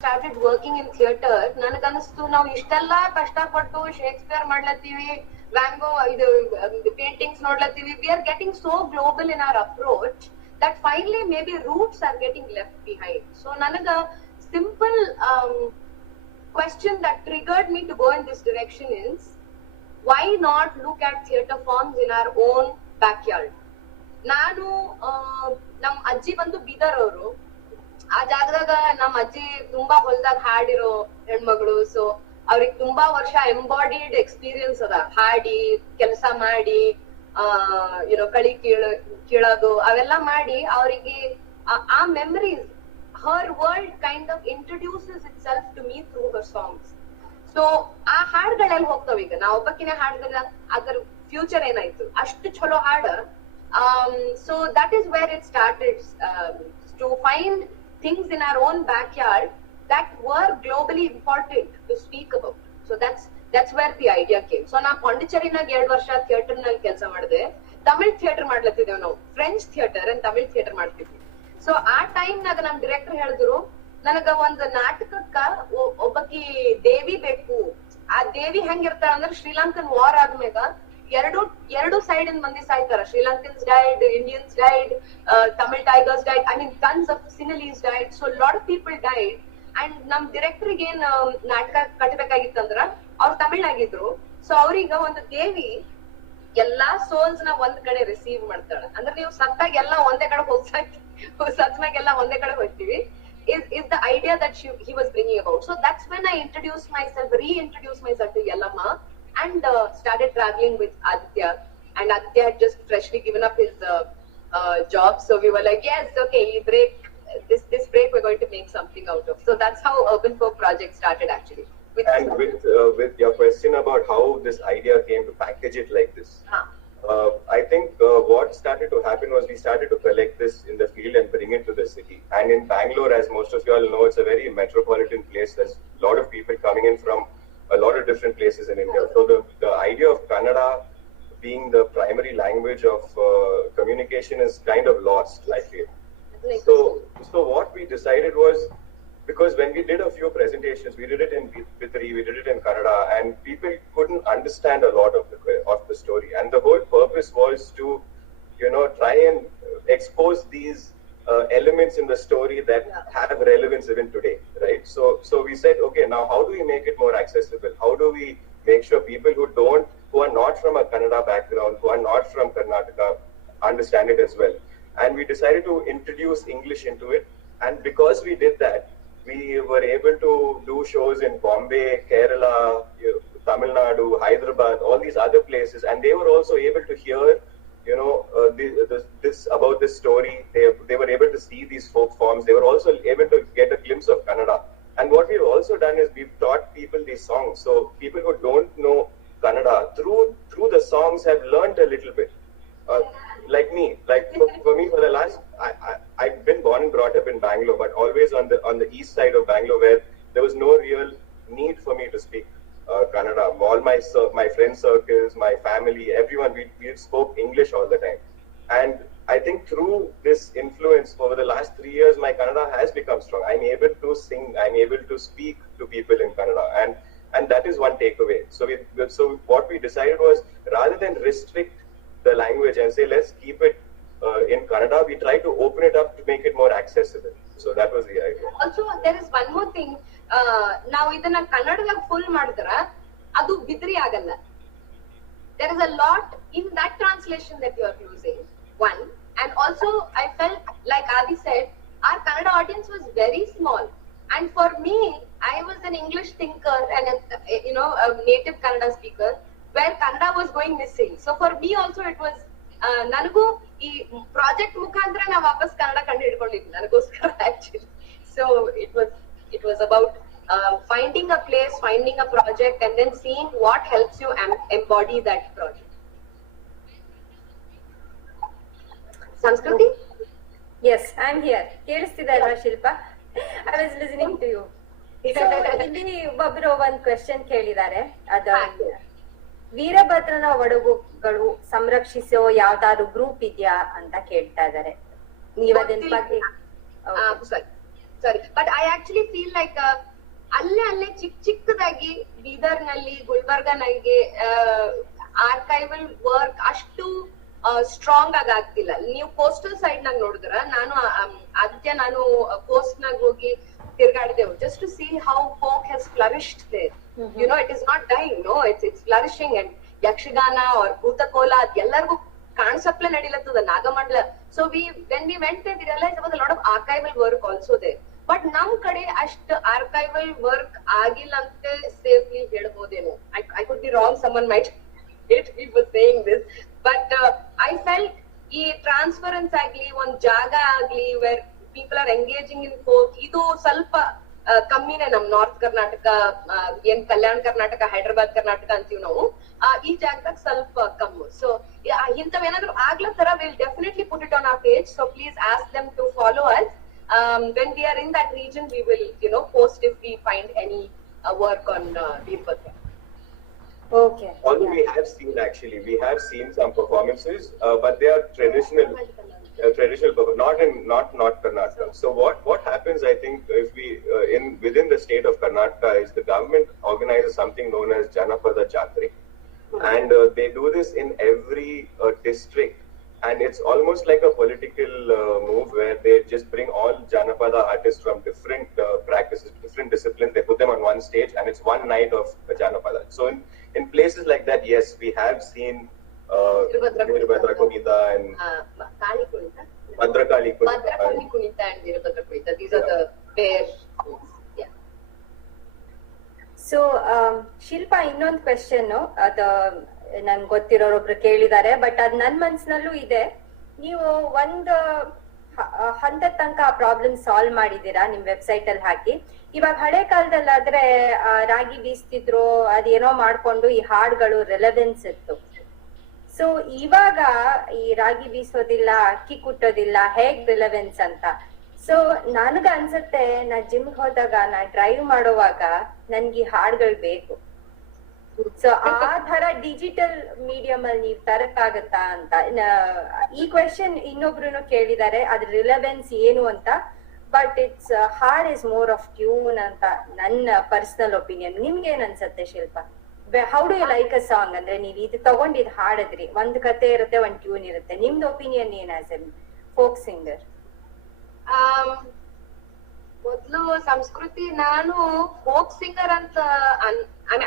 started working in theater, ನನಗನ್ನಿಸ್ತು ನಾವು ಇಷ್ಟೆಲ್ಲಾ ಕಷ್ಟಪಟ್ಟು ಶೇಕ್ಸ್ಪಿಯರ್ ಮಾಡ್ಲತ್ತೀವಿ, ವ್ಯಾಂಗೋ ಇದು paintings ನೋಡ್ಲತ್ತೀವಿ. we are getting so global in our approach that finally maybe roots are getting left behind. So ನನಗ simple question that triggered me to go in this direction is, why not look at theater forms in our own backyard? ನಾನು ನಮ್ ಅಜ್ಜಿ ಬಂದು ಬೀದರ್ ಅವರು. ಆ ಜಾಗದಾಗ ನಮ್ ಅಜ್ಜಿ ತುಂಬಾ ಹೊಲದಾಗ ಹಾಡಿರೋ ಹೆಣ್ಮಗಳು. ಸೊ ಅವ್ರಿಗೆ ತುಂಬಾ ವರ್ಷ ಎಂಬಾಡಿಡ್ ಎಕ್ಸ್ಪೀರಿಯನ್ಸ್ ಅದ, ಹಾಡಿ ಕೆಲಸ ಮಾಡಿ ಕಳಿ ಕೀಳೋದು ಅವೆಲ್ಲ ಮಾಡಿ ಅವ್ರಿಗೆ ಆ memories, her world kind of introduces itself to me through her songs. So ಆ ಹಾಡ್ಗಳೆಲ್ಲ ಹೋಗ್ತಾವ. ಈಗ ನಾ ಒಬ್ಬಕಿನ ಹಾಡ್ಗಲ್ಲ, ಅದರ ಫ್ಯೂಚರ್ ಏನಾಯ್ತು ಅಷ್ಟು ಚಲೋ ಹಾಡ. So that is where it started, to find things in our own backyard that were globally important to speak about. So that's where the idea came. So na Pondicherry-nag 2 ವರ್ಷ ಥಿಯೇಟರ್ ನಲ್ಲಿ ಕೆಲಸ ಮಾಡಿದೆ. ತಮಿಳ್ ಥಿಯೇಟರ್ ಮಾಡ್ಲತ್ತಿದ್ದೇವೆ ನಾವು, French theatre and Tamil theatre ಮಾಡ್ತಿದ್ವಿ. ಸೊ ಆ ಟೈಮ್ ನಾಗ ನಮ್ ಡೈರೆಕ್ಟರ್ ಹೇಳಿದ್ರು, ನನಗ ಒಂದ್ ನಾಟಕಕ್ಕ ಒಬ್ಬಕಿ ದೇವಿ ಬೇಕು. ಆ ದೇವಿ ಹೆಂಗಿರ್ತಾಳ ಅಂದ್ರೆ, ಶ್ರೀಲಂಕನ್ ವಾರ್ ಆದ್ಮೇಗ ಎರಡು ಸೈಡ್ ಇಂದ ಮಂದಿ ಸಾಯ್ತಾರ. Sri Lankans died, Indians died, Tamil Tigers died, I mean tons of Sinhalese died. So lot of people died. And ನಮ್ ಡೈರೆಕ್ಟರ್ ಏನ್ ನಾಟಕ ಕಟ್ಟಬೇಕಾಗಿತ್ತಂದ್ರ ಅವ್ರು ತಮಿಳ್ ಆಗಿದ್ರು. ಸೊ ಅವ್ರೀಗ ಒಂದು ದೇವಿ ಎಲ್ಲಾ ಸೋಲ್ಸ್ ನ ಒಂದ್ ಕಡೆ ರಿಸೀವ್ ಮಾಡ್ತಾಳ. ಅಂದ್ರೆ ನೀವು ಸತ್ತಾಗ ಎಲ್ಲ ಒಂದೇ ಕಡೆ ಸತ್ಮ್ಯಾಗ ಎಲ್ಲ ಒಂದೇ ಕಡೆ ಹೋಗ್ತೀವಿ is the idea that he was bringing about. So that's when I reintroduced myself to Yellama and started traveling with Aditya. And Aditya had just freshly given up his job, so we were like, yes, okay, this break we're going to make something out of. So that's how Urban Folk Project started actually. With your question about how this idea came to package it like this, I think what started to happen was we started to collect this in the field and bring it to the city. And in Bangalore, as most of you all know, it's a very metropolitan place. There's a lot of people coming in from a lot of different places in India. So the idea of Kannada being the primary language of communication is kind of lost, I feel. So what we decided was, because when we did a few presentations, we did it in Pitri, we did it in Kannada, and people couldn't understand a lot of the story. And the whole purpose was to, try and expose these elements in the story that have relevance even today, right? So we said, okay, now how do we make it more accessible? How do we make sure people who are not from a Kannada background, who are not from Karnataka, understand it as well? And we decided to introduce English into it. And because we did that, we were able to do shows in Bombay, Kerala, Tamil Nadu, Hyderabad, all these other places, and they were also able to hear, this about this story. They were able to see these folk forms. They were also able to get a glimpse of Kannada. And what we've also done is we've taught people these songs. So people who don't know Kannada, through the songs, have learned a little bit. Like me, for me, for the last, I've been born and brought up in Bangalore, but always on the east side of Bangalore, where there was no real need for me to speak Kannada. All my friend circles, my family, everyone, we spoke English all the time. And I think through this influence over the last 3 years, my Kannada has become strong. I'm able to sing, I'm able to speak to people in Kannada, and that is one takeaway. So what we decided was, rather than restrict the language and say, let's keep it in Kannada, we try to open it up to make it more accessible. So that was the idea. Also, there is one more thing. Now ಇದನ್ನ ಕನ್ನಡದಾಗ full ಮಾಡಿದ್ರ ಅದು ಬಿದ್ರಿ ಆಗಲ್ಲ. There is a lot in that translation that you are using. One, and also I felt like Adi said, our Kannada audience was very small, and for me, I was an English thinker and a native Kannada speaker, where Kannada was going missing. So for me also it was ನನಗೂ ಈ ಪ್ರಾಜೆಕ್ಟ್ ಮುಖಾಂತರ ನಾ ವಾಪಸ್ ಕನ್ನಡ ಕಂಡು ಹಿಡ್ಕೊಂಡಿದ್ದೆ ನನಗೋಸ್ಕರ actually. So it was about finding a place, finding a project, and then seeing what helps you embody that project. Sanskriti? Yes, I'm here. ಕೇಳಿಸ್ತಿದೆ ಅಲ್ವಾ ಶಿಲ್ಪ? I was listening to you. So ಇಲ್ಲಿ ಒಬ್ಬರು ಒಂದ್ ಕ್ವೆಶ್ಚನ್ ಕೇಳಿದ್ದಾರೆ. ಅದ ವೀರಭದ್ರನ ಒಡಗುಗಳು ಸಂರಕ್ಷಿಸೋ ಯಾವ್ದಾದ್ರು ಗ್ರೂಪ್ ಇದೆಯಾ ಅಂತ ಕೇಳ್ತಾ ಇದಾರೆ. ನೀವ್ ಅದನ್ನ ಬಗ್ಗೆ sorry but I actually feel like ಅಲ್ಲೇ ಚಿಕ್ಕದಾಗಿ ಬೀದರ್ ನಲ್ಲಿ, ಗುಲ್ಬರ್ಗ ನಲ್ಲಿ ಆರ್ಕೈವಲ್ ವರ್ಕ್ ಅಷ್ಟು ಸ್ಟ್ರಾಂಗ್ ಆಗಿ ಆಗ್ತಿಲ್ಲ. ನೀವು ಕೋಸ್ಟಲ್ ಸೈಡ್ ನಾಗ ನೋಡಿದ್ರ, ನಾನು ಕೋಸ್ಟ್ ನಾಗ ಹೋಗಿ ತಿರ್ಗಾಡಿದೆವು just to see how folk has flourished there. It is not dying, no, it's flourishing. And yakshagana or bhutakola ಎಲ್ಲರಿಗೂ ಕಾನ್ಸೆಪ್ಟ್ಲೆ ನಡಿಲತ್ತದ Nagamandala. So when we went there, we realized there was a lot of archival work also there. But ನಮ್ ಕಡೆ ಅಷ್ಟು archival work ಆಗಿಲ್ಲ ಅಂತ safely ಹೇಳ್ಬೋದೇನೋ. I could be wrong, someone might hate me for saying this, but I felt ಈ ಟ್ರಾನ್ಸ್ಫರೆನ್ಸ್ ಆಗ್ಲಿ, ಒಂದ್ ಜಾಗ ಆಗ್ಲಿ where people are engaging in folk, ಇದು ಸ್ವಲ್ಪ ಕಮ್ಮಿನೇ ನಮ್ ನಾರ್ತ್ ಕರ್ನಾಟಕ, ಏನ್ ಕಲ್ಯಾಣ ಕರ್ನಾಟಕ, ಹೈದರಾಬಾದ್ ಕರ್ನಾಟಕ ಅಂತೀವಿ ನಾವು, ಈ ಜಾಗದಾಗ ಸ್ವಲ್ಪ ಕಮ್ಮು. ಸೊ ಇಂಥವೇನಾದ್ರು ಆಗ್ಲತ್ತರ, we'll definitely put it on our page, so please ask them to follow us. When we are in that region, we will post if we find any work on Veerbhadra. Okay. Although we have seen some performances, but they are traditional, not Karnataka. So what happens, I think, if we within the state of Karnataka, is the government organizes something known as Janapada Jatri, and they do this in every district, and it's almost like a political move where they just bring all Janapada artists from different practices, different disciplines. They put them on one stage, and it's one night of Janapada. So in places like that, yes, we have seen Veerbhadra Kunita and Bhadrakali Kunita and Veerbhadra Kunita. These are the pair. Yeah. So ಶಿಲ್ಪ, ಇನ್ನೊಂದು ಕ್ವೆಶ್ಚನ್ ಅದ ನನ್ಗೆ ಗೊತ್ತಿರೋರೊಬ್ರು ಕೇಳಿದ್ದಾರೆ, ಬಟ್ ಅದ್ ನನ್ ಮನ್ಸಿನಲ್ಲೂ ಇದೆ. ನೀವು ಒಂದು ಹಂತದ ತನಕ ಆ ಪ್ರಾಬ್ಲಮ್ ಸಾಲ್ವ್ ಮಾಡಿದೀರಾ ನಿಮ್ ವೆಬ್ಸೈಟ್ ಅಲ್ಲಿ ಹಾಕಿ. ಇವಾಗ ಹಳೆ ಕಾಲದಲ್ಲಾದ್ರೆ ರಾಗಿ ಬೀಸ್ತಿದ್ರು, ಅದೇನೋ ಮಾಡ್ಕೊಂಡು ಈ ಹಾಡ್ಗಳು ರೆಲೆವೆನ್ಸ್ ಇತ್ತು. ಸೊ ಇವಾಗ ಈ ರಾಗಿ ಬೀಸೋದಿಲ್ಲ, ಅಕ್ಕಿ ಕುಟ್ಟೋದಿಲ್ಲ ಹೇಗ್ ರಿಲೆವೆನ್ಸ್ ಅಂತ. ಸೊ ನನಗ ಅನ್ಸುತ್ತೆ, ನಾ ಜಿಮ್ ಹೋದಾಗ, ನಾ ಡ್ರೈವ್ ಮಾಡುವಾಗ ನನ್ಗೆ ಈ ಹಾಡ್ಗಳು ಬೇಕು. ಸೊ ಆ ತರ ಡಿಜಿಟಲ್ ಮೀಡಿಯಂ ಅಲ್ಲಿ ನೀವ್ ತರಕ್ಕಾಗತ್ತಾ ಅಂತ. ಈ ಕ್ವೆಶನ್ ಇನ್ನೊಬ್ರು ಕೇಳಿದ್ದಾರೆ, ಅದ್ರ ರಿಲೆವೆನ್ಸ್ ಏನು ಅಂತ. But it's hard is more of tune ಅಂತ ನನ್ನ ಪರ್ಸನಲ್ ಒಪಿನಿಯನ್. ನಿಮ್ಗೆ ಏನ್ ಅನ್ಸತ್ತೆ Shilpa? How do you like a song? ಅಂದ್ರೆ ನೀವ್ ಇದು ತಗೊಂಡ್ ಇದು ಹಾಡಿದ್ರಿ, ಒಂದ್ ಕತೆ ಇರುತ್ತೆ, ಒಂದ್ ಟ್ಯೂನ್ ಇರುತ್ತೆ. ನಿಮ್ದು ಒಪಿನಿಯನ್ ಏನ್ ಆಸ್ ಎ ಫೋಕ್ ಸಿಂಗರ್? ಮೊದ್ಲು ಸಂಸ್ಕೃತಿ, ನಾನು ಫೋಕ್ ಸಿಂಗರ್ ಅಂತ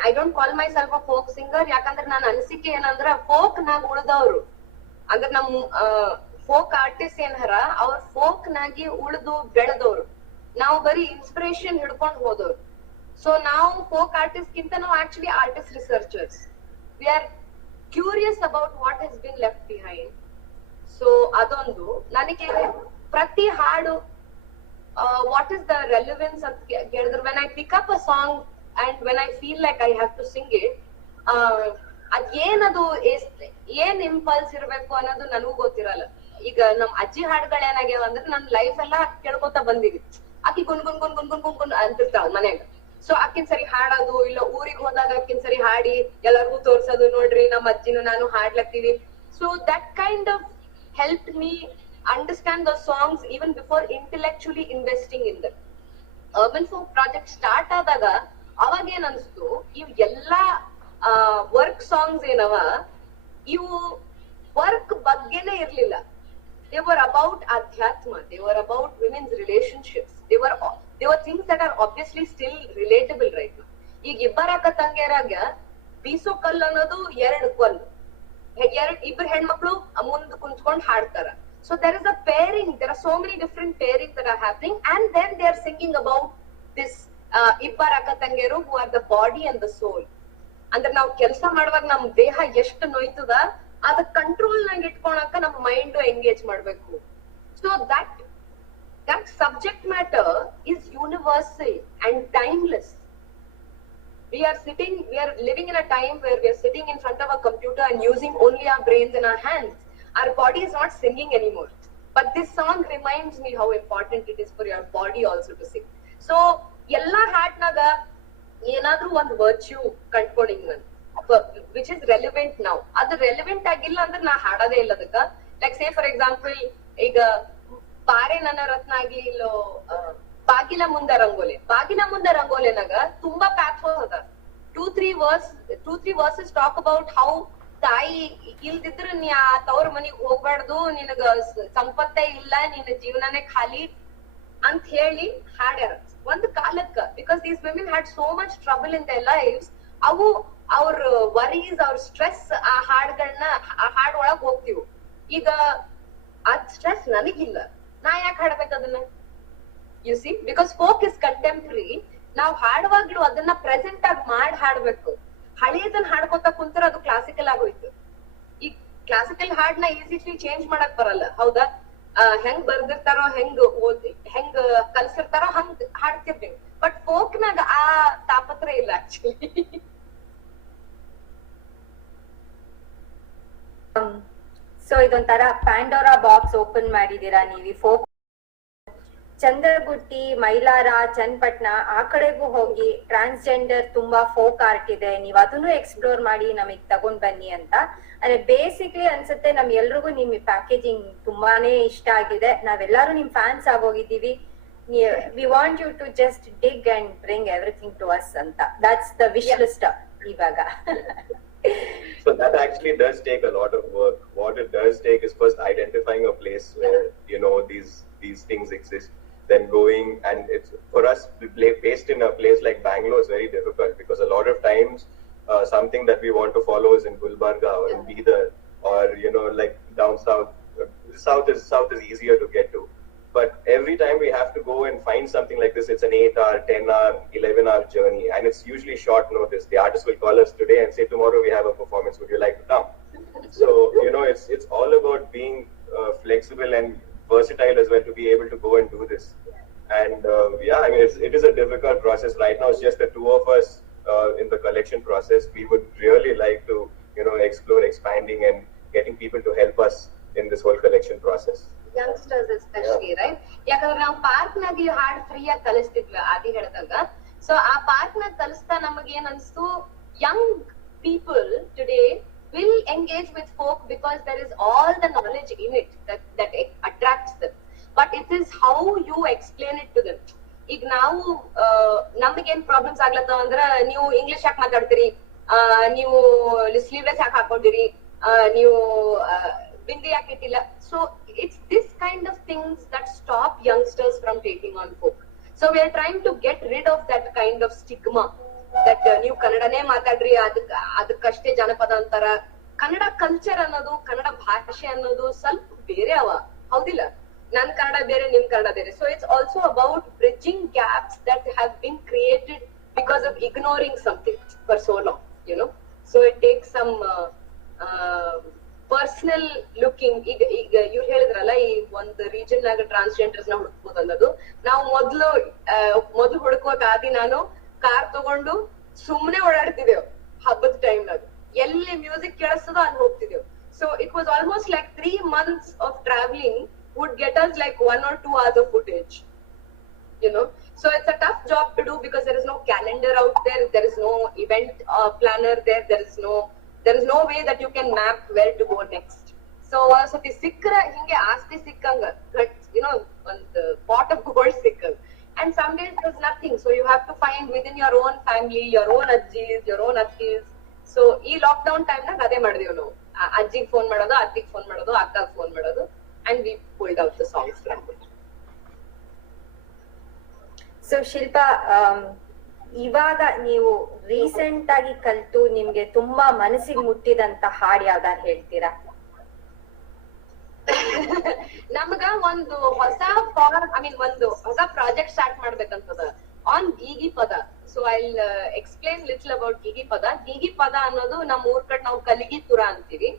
I don't call my self a folk singer. ಯಾಕಂದ್ರೆ ನನ್ನ ಅನಿಸಿಕೆ ಏನಂದ್ರ, ಫೋಕ್ ನಾಗ ಉಳ್ದವ್ರು ಅಂದ್ರೆ ನಮ್ ಫೋಕ್ ಆರ್ಟಿಸ್ಟ್ ಏನಾರ ಅವ್ರ ಫೋಕ್ ನಾಗಿ ಉಳ್ದು ಬೆಳೆದವ್ರು. ನಾವು ಬರೀ ಇನ್ಸ್ಪಿರೇಷನ್ ಹಿಡ್ಕೊಂಡ್ ಹೋದವ್ರು. ಸೊ ನಾವು ಫೋಕ್ ಆರ್ಟಿಸ್ಟ್ ಗಿಂತ ನಾವು actually artist researchers. We are curious about what has been left behind. So ಅದೊಂದು. ನನಗೆ ಪ್ರತಿ ಹಾಡು ವಾಟ್ ಇಸ್ ದ ರೆಲೆವೆನ್ಸ್ ಅಂತ ಕೇಳಿದ್ರೆ, when I pick up a song and when I feel like I have to sing it, ಅದೇನದು ಏನ್ ಇಂಪಲ್ಸ್ ಇರ್ಬೇಕು ಅನ್ನೋದು ನನಗೂ ಗೊತ್ತಿರಲ್ಲ. ಈಗ ನಮ್ ಅಜ್ಜಿ ಹಾಡುಗಳೇನಾಗ್ಯಾವ ಅಂದ್ರೆ ನನ್ ಲೈಫ್ ಎಲ್ಲಾ ಕೇಳ್ಕೊತಾ ಬಂದಿವಿ. ಆಕಿ ಗುನ್ ಗುನ್ ಗುನ್ ಗುನ್ ಗುನ್ ಗುನ್ ಗುನ್ ಅಂತಿರ್ತಾಳ ಮನ್ಯಾಗ. ಸೊ ಆಕಿನ್ ಸರಿ ಹಾಡೋದು, ಇಲ್ಲ ಊರಿಗೆ ಹೋದಾಗ ಆಕಿನ್ ಸರಿ ಹಾಡಿ ಎಲ್ಲರಿಗೂ ತೋರ್ಸೋದು, ನೋಡ್ರಿ ನಮ್ಮ ಅಜ್ಜಿನೂ ನಾನು ಹಾಡ್ಲತ್ತೀವಿ. So that kind of help me understand the songs even before intellectually investing in them. Urban Folk project start ಆದಾಗ ಅವಾಗ ಏನ್ ಅನ್ಸ್ತು, ಇವ್ ಎಲ್ಲಾ ವರ್ಕ್ ಸಾಂಗ್ಸ್ ಏನವ ಇವು ವರ್ಕ್ ಬಗ್ಗೆನೇ ಇರ್ಲಿಲ್ಲ. They were about adhyatma, they were about women's relationships, they were things that are obviously still relatable right now. ಈಗ ಇಬ್ಬರ ತಂಗಿಯರಾಗ ಬೀಸೋ ಕಲ್ಲು ಅನ್ನೋದು 2 ಕಲ್ಲು, ಇಬ್ಬರು ಹೆಣ್ಮಕ್ಳು ಮುಂದ್ ಕುಂತ್ಕೊಂಡ್ ಹಾಡ್ತಾರ. So there is a pairing, there are so many different pairings that are happening, and then they are singing about this ಇಬ್ಬರ ಅಕ್ಕ ತಂಗಿಯರು who are the body and the soul. ಅಂದ್ರೆ ನಾವ್ ಕೆಲಸ ಮಾಡುವಾಗ ನಮ್ ದೇಹ ಎಷ್ಟು ನೋಯ್ತದ ಅದ ಕಂಟ್ರೋಲ್ ನಾಗ ಇಟ್ಕೊಳಕ ನಮ್ ಮೈಂಡ್ ಎಂಗೇಜ್ ಮಾಡ್ಬೇಕು. So that subject matter is universal and timeless. We are living in a time where we are sitting in front of a computer and using only our brains and our hands. Our body is not singing anymore. But this song reminds me how important it is for your body also to sing. So ಎಲ್ಲಾ ಹಾಡ್ನಾಗ ಏನಾದ್ರೂ ಒಂದ್ ವರ್ಚ್ಯೂ ಕಂಡ್ಕೊಂಡಿಂಗ್ ವಿಚ್ ಇಸ್ ರೆಲಿವೆಂಟ್ ನಾವು. ಅದು ರೆಲಿವೆಂಟ್ ಆಗಿಲ್ಲ ಅಂದ್ರೆ ನಾ ಹಾಡೋದೇ ಇಲ್ಲ ಅದಕ್ಕ. ಲೈಕ್ ಸೇ ಫಾರ್ ಎಕ್ಸಾಂಪಲ್, ಈಗ ಬಾರೆ ನನ್ನ ರತ್ನ ಆಗಿ ಇಲ್ಲೋ ಬಾಗಿಲ ಮುಂದ ರಂಗೋಲಿನಾಗ ತುಂಬಾ ಪ್ಯಾಥೋಸ್ ಅದ. 2-3 verses ಟಾಕ್ ಅಬೌಟ್ ಹೌ ತಾಯಿ ಇಲ್ದಿದ್ರ ನೀ ಆ ತವ್ರ ಮನಿಗ್ ಹೋಗ್ಬಾರ್ದು, ನಿನಗ ಸಂಪತ್ತೇ ಇಲ್ಲ, ನಿನ್ನ ಜೀವನನೇ ಖಾಲಿ ಅಂತ ಹೇಳಿ ಹಾಡ್ಯಾರ ಒಂದ್ ಕಾಲಕ್ಕ. Because these women had so much trouble in their lives. ಅವು ಅವ್ರ ವರೀಸ್, ಅವ್ರ ಸ್ಟ್ರೆಸ್ ಆ ಹಾಡ್ ಒಳಗ್ ಹೋಗ್ತಿವು. ಈಗ ಅದ್ ಸ್ಟ್ರೆಸ್ ನನಗಿಲ್ಲ, ನಾ ಯಾಕೆ ಹಾಡ್ಬೇಕು ಅದನ್ನ? U C, because folk is contemporary. ನಾವ್ ಹಾಡುವಾಗ್ಲೂ ಅದನ್ನ ಪ್ರೆಸೆಂಟ್ ಆಗಿ ಹಾಡ್ಬೇಕು. ಹಳೆಯದನ್ನ ಹಾಡ್ಕೊತಾ ಕುಂತರ ಅದು ಕ್ಲಾಸಿಕಲ್ ಆಗೋಯ್ತು. ಈ ಕ್ಲಾಸಿಕಲ್ ಹಾಡ್ನ ಈಸಿಲಿ ಚೇಂಜ್ ಮಾಡಕ್ ಬರಲ್ಲ, ಹೌದಾ? ಹೆಂಗ್ ಬರ್ದಿರ್ತಾರೋ, ಹೆಂಗ್ ಕಲ್ಸಿರ್ತಾರೋ ಹಂಗ್ ಹಾಡ್ತಿರ್ತೀವಿ. ಬಟ್ ಫೋಕ್ ನಾಗ ಆ ತಾಪತ್ರ ಇಲ್ಲ ಆಕ್ಚುಲಿ. ಸೊ ಇದೊಂಥರ ಪ್ಯಾಂಡೋರಾ ಬಾಕ್ಸ್ ಓಪನ್ ಮಾಡಿದೀರಾ ನೀವು. ಫೋಕ್ ಚಂದ್ರಗುಟ್ಟಿ, ಮೈಲಾರ, ಚನ್ನಪಟ್ಟಣ ಆ ಕಡೆಗೂ ಹೋಗಿ ಟ್ರಾನ್ಸ್ಜೆಂಡರ್ ತುಂಬಾ ಫೋಕ್ ಆರ್ಟ್ ಇದೆ, ನೀವ್ ಅದನ್ನು ಎಕ್ಸ್ಪ್ಲೋರ್ ಮಾಡಿ ನಮಗ್ ತಗೊಂಡ್ ಬನ್ನಿ ಅಂತ. ಅಂದ್ರೆ ಬೇಸಿಕ್ಲಿ ಅನ್ಸುತ್ತೆ ನಮ್ ಎಲ್ರಿಗೂ ನಿಮ್ ಪ್ಯಾಕೇಜಿಂಗ್ ತುಂಬಾನೇ ಇಷ್ಟ ಆಗಿದೆ. ನಾವೆಲ್ಲರೂ ನಿಮ್ ಫ್ಯಾನ್ಸ್ ಆಗೋಗಿದ್ದೀವಿ. We want you to just dig and bring everything to us ಅಂತ. ದಟ್ಸ್ ದ ವಿಶ್ ಲಿಸ್ಟ್ ಇವಾಗ. So that actually does take a lot of work. What it does take is first identifying a place where, you know, these things exist. Then going, and it's for us based in a place like Bangalore is very difficult, because a lot of times something that we want to follow is in Gulbarga or in Bidar, or you know, like down south. South is easier to get to, but every time we have to go and find something like this, it's an 8-hour, 10-hour, 11-hour journey, and it's usually short notice. The artist will call us today and say, tomorrow we have a performance, would you like to come? So you know, it's all about being flexible and versatile as well to be able to go and do this. And yeah, I mean, it is a difficult process right now. It's just the two of us in the collection process. We would really like to, you know, explore expanding and getting people to help us in this whole collection process. Youngsters especially right, ಯಾಕಂದ್ರೆ ನಾವು ಪಾರ್ಕ್ ನಾಗ ಈ ಹಾಡ್ ಫ್ರೀ ಆಗಿ ಕಲಿಸ್ತಿದ್ವಿ ಆದಿ ಹೇಳ್ದಂಗ. ಸೊ ಆ ಪಾರ್ಕ್ ನಾಗ ಕಲಿಸ್ತಾ ನಮಗ್ ಏನ್ ಅನ್ಸ್ತು, Young people today will engage with folk because there is all the knowledge in it that attracts them, but it is how you explain it to them. ಈಗ ನಾವು ನಮಗೇನ್ ಪ್ರಾಬ್ಲಮ್ಸ್ ಆಗ್ಲತ್ತಾವ ಅಂದ್ರ, ನೀವು ಇಂಗ್ಲಿಷ್ ಯಾಕೆ ಮಾತಾಡ್ತೀರಿ, ನೀವು ಸ್ಲೀವ್ಲೆಸ್ ಯಾಕೆ ಹಾಕೊಂಡಿರಿ, ನೀವು ಬಿಂದಿ ಯಾಕೆ ಇಟ್ಟಿಲ್ಲ. So it's this kind of things that stop youngsters from taking on folk. So we are trying to get rid of that kind of stigma that ನೀವು ಕನ್ನಡನೇ ಮಾತಾಡ್ರಿ, ಅದಕ್ಕಷ್ಟೇ ಜನಪದ ಅಂತಾರ. ಕನ್ನಡ ಕಲ್ಚರ್ ಅನ್ನೋದು, ಕನ್ನಡ ಭಾಷೆ ಅನ್ನೋದು ಸ್ವಲ್ಪ ಬೇರೆ ಅವ, ಹೌದಿಲ್ಲ? ನನ್ ಕನ್ನಡ ಬೇರೆ, ನಿಮ್ ಕನ್ನಡ ಬೇರೆ. So it's also about bridging gaps that have been created because of ignoring something for so long, you know. So it takes some personal looking. ಈಗ ಇವ್ರು ಹೇಳಿದ್ರಲ್ಲ, ಈ ಒಂದು ರೀಜನ್ ನಾಗ ಟ್ರಾನ್ಸ್ಜೆಂಡರ್ಸ್ ನ ಹುಡುಕ್ಬೋದು ಅನ್ನೋದು. ನಾವು ಮೊದ್ಲು ಹುಡುಕುವಾಗ ಆದಿ ನಾನು ಕಾರ್ ತಗೊಂಡು ಸುಮ್ನೆ ಓಡಾಡ್ತಿದ್ದೇವ್ ಹಬ್ಬದ ಟೈಮ್ ನಾಗ, ಎಲ್ಲಿ ಮ್ಯೂಸಿಕ್ ಕೇಳಿಸ್ತದೋ ಅಲ್ಲಿ ಹೋಗ್ತಿದ್ದೇವ್. So it was almost like 3 months of traveling would get us like 1 or 2 hours of footage, you know. So it's a tough job to do because there is no calendar out there is no event planner there is no way that you can map where to go next. So ಸತಿ ಸಿಕ್ಕರ ಹಿಂಗೆ ಆಸ್ತಿ ಸಿಕ್ಕಂಗ, you know, ಒಂದು pot of gold ಸಿಕ್ಕಂಗ. And some days there's nothing, so you have to find within your own family, your own ajjis, your own attis. So ಈ ಲಾಕ್ಡೌನ್ ಟೈಮ್ ನಾಗ ಅದೇ ಮಾಡಿದೀವಿ ನಾವು. ಅಜ್ಜಿಗ್ ಫೋನ್ ಮಾಡೋದು, ಅತ್ತಿಗ್ ಫೋನ್ ಮಾಡೋದು, ಅಕ್ಕಗ್ ಫೋನ್ ಮಾಡೋದು, and we pulled out the songs from it. So Shilpa, ಇವಾಗ ನೀವು ರೀಸೆಂಟ್ ಆಗಿ ಕಲ್ತು ನಿಮ್ಗೆ ತುಂಬಾ ಮನಸ್ಸಿಗೆ ಮುಟ್ಟಿದಂತ ಹಾಡ್ ಯಾವ್ದಾರು ಹೇಳ್ತೀರಾ? ನಮಗ ಒಂದು ಹೊಸ ಹೊಸ ಪ್ರಾಜೆಕ್ಟ್ ಸ್ಟಾರ್ಟ್ ಮಾಡ್ಬೇಕಂತದ on Geegi Pada. So I explain little about Geegi Pada. Geegi ಪದ ಅನ್ನೋದು ನಮ್ ಊರ್ ಕಡೆ ನಾವು ಕಲಿಗಿ ತುರ ಅಂತೀವಿ.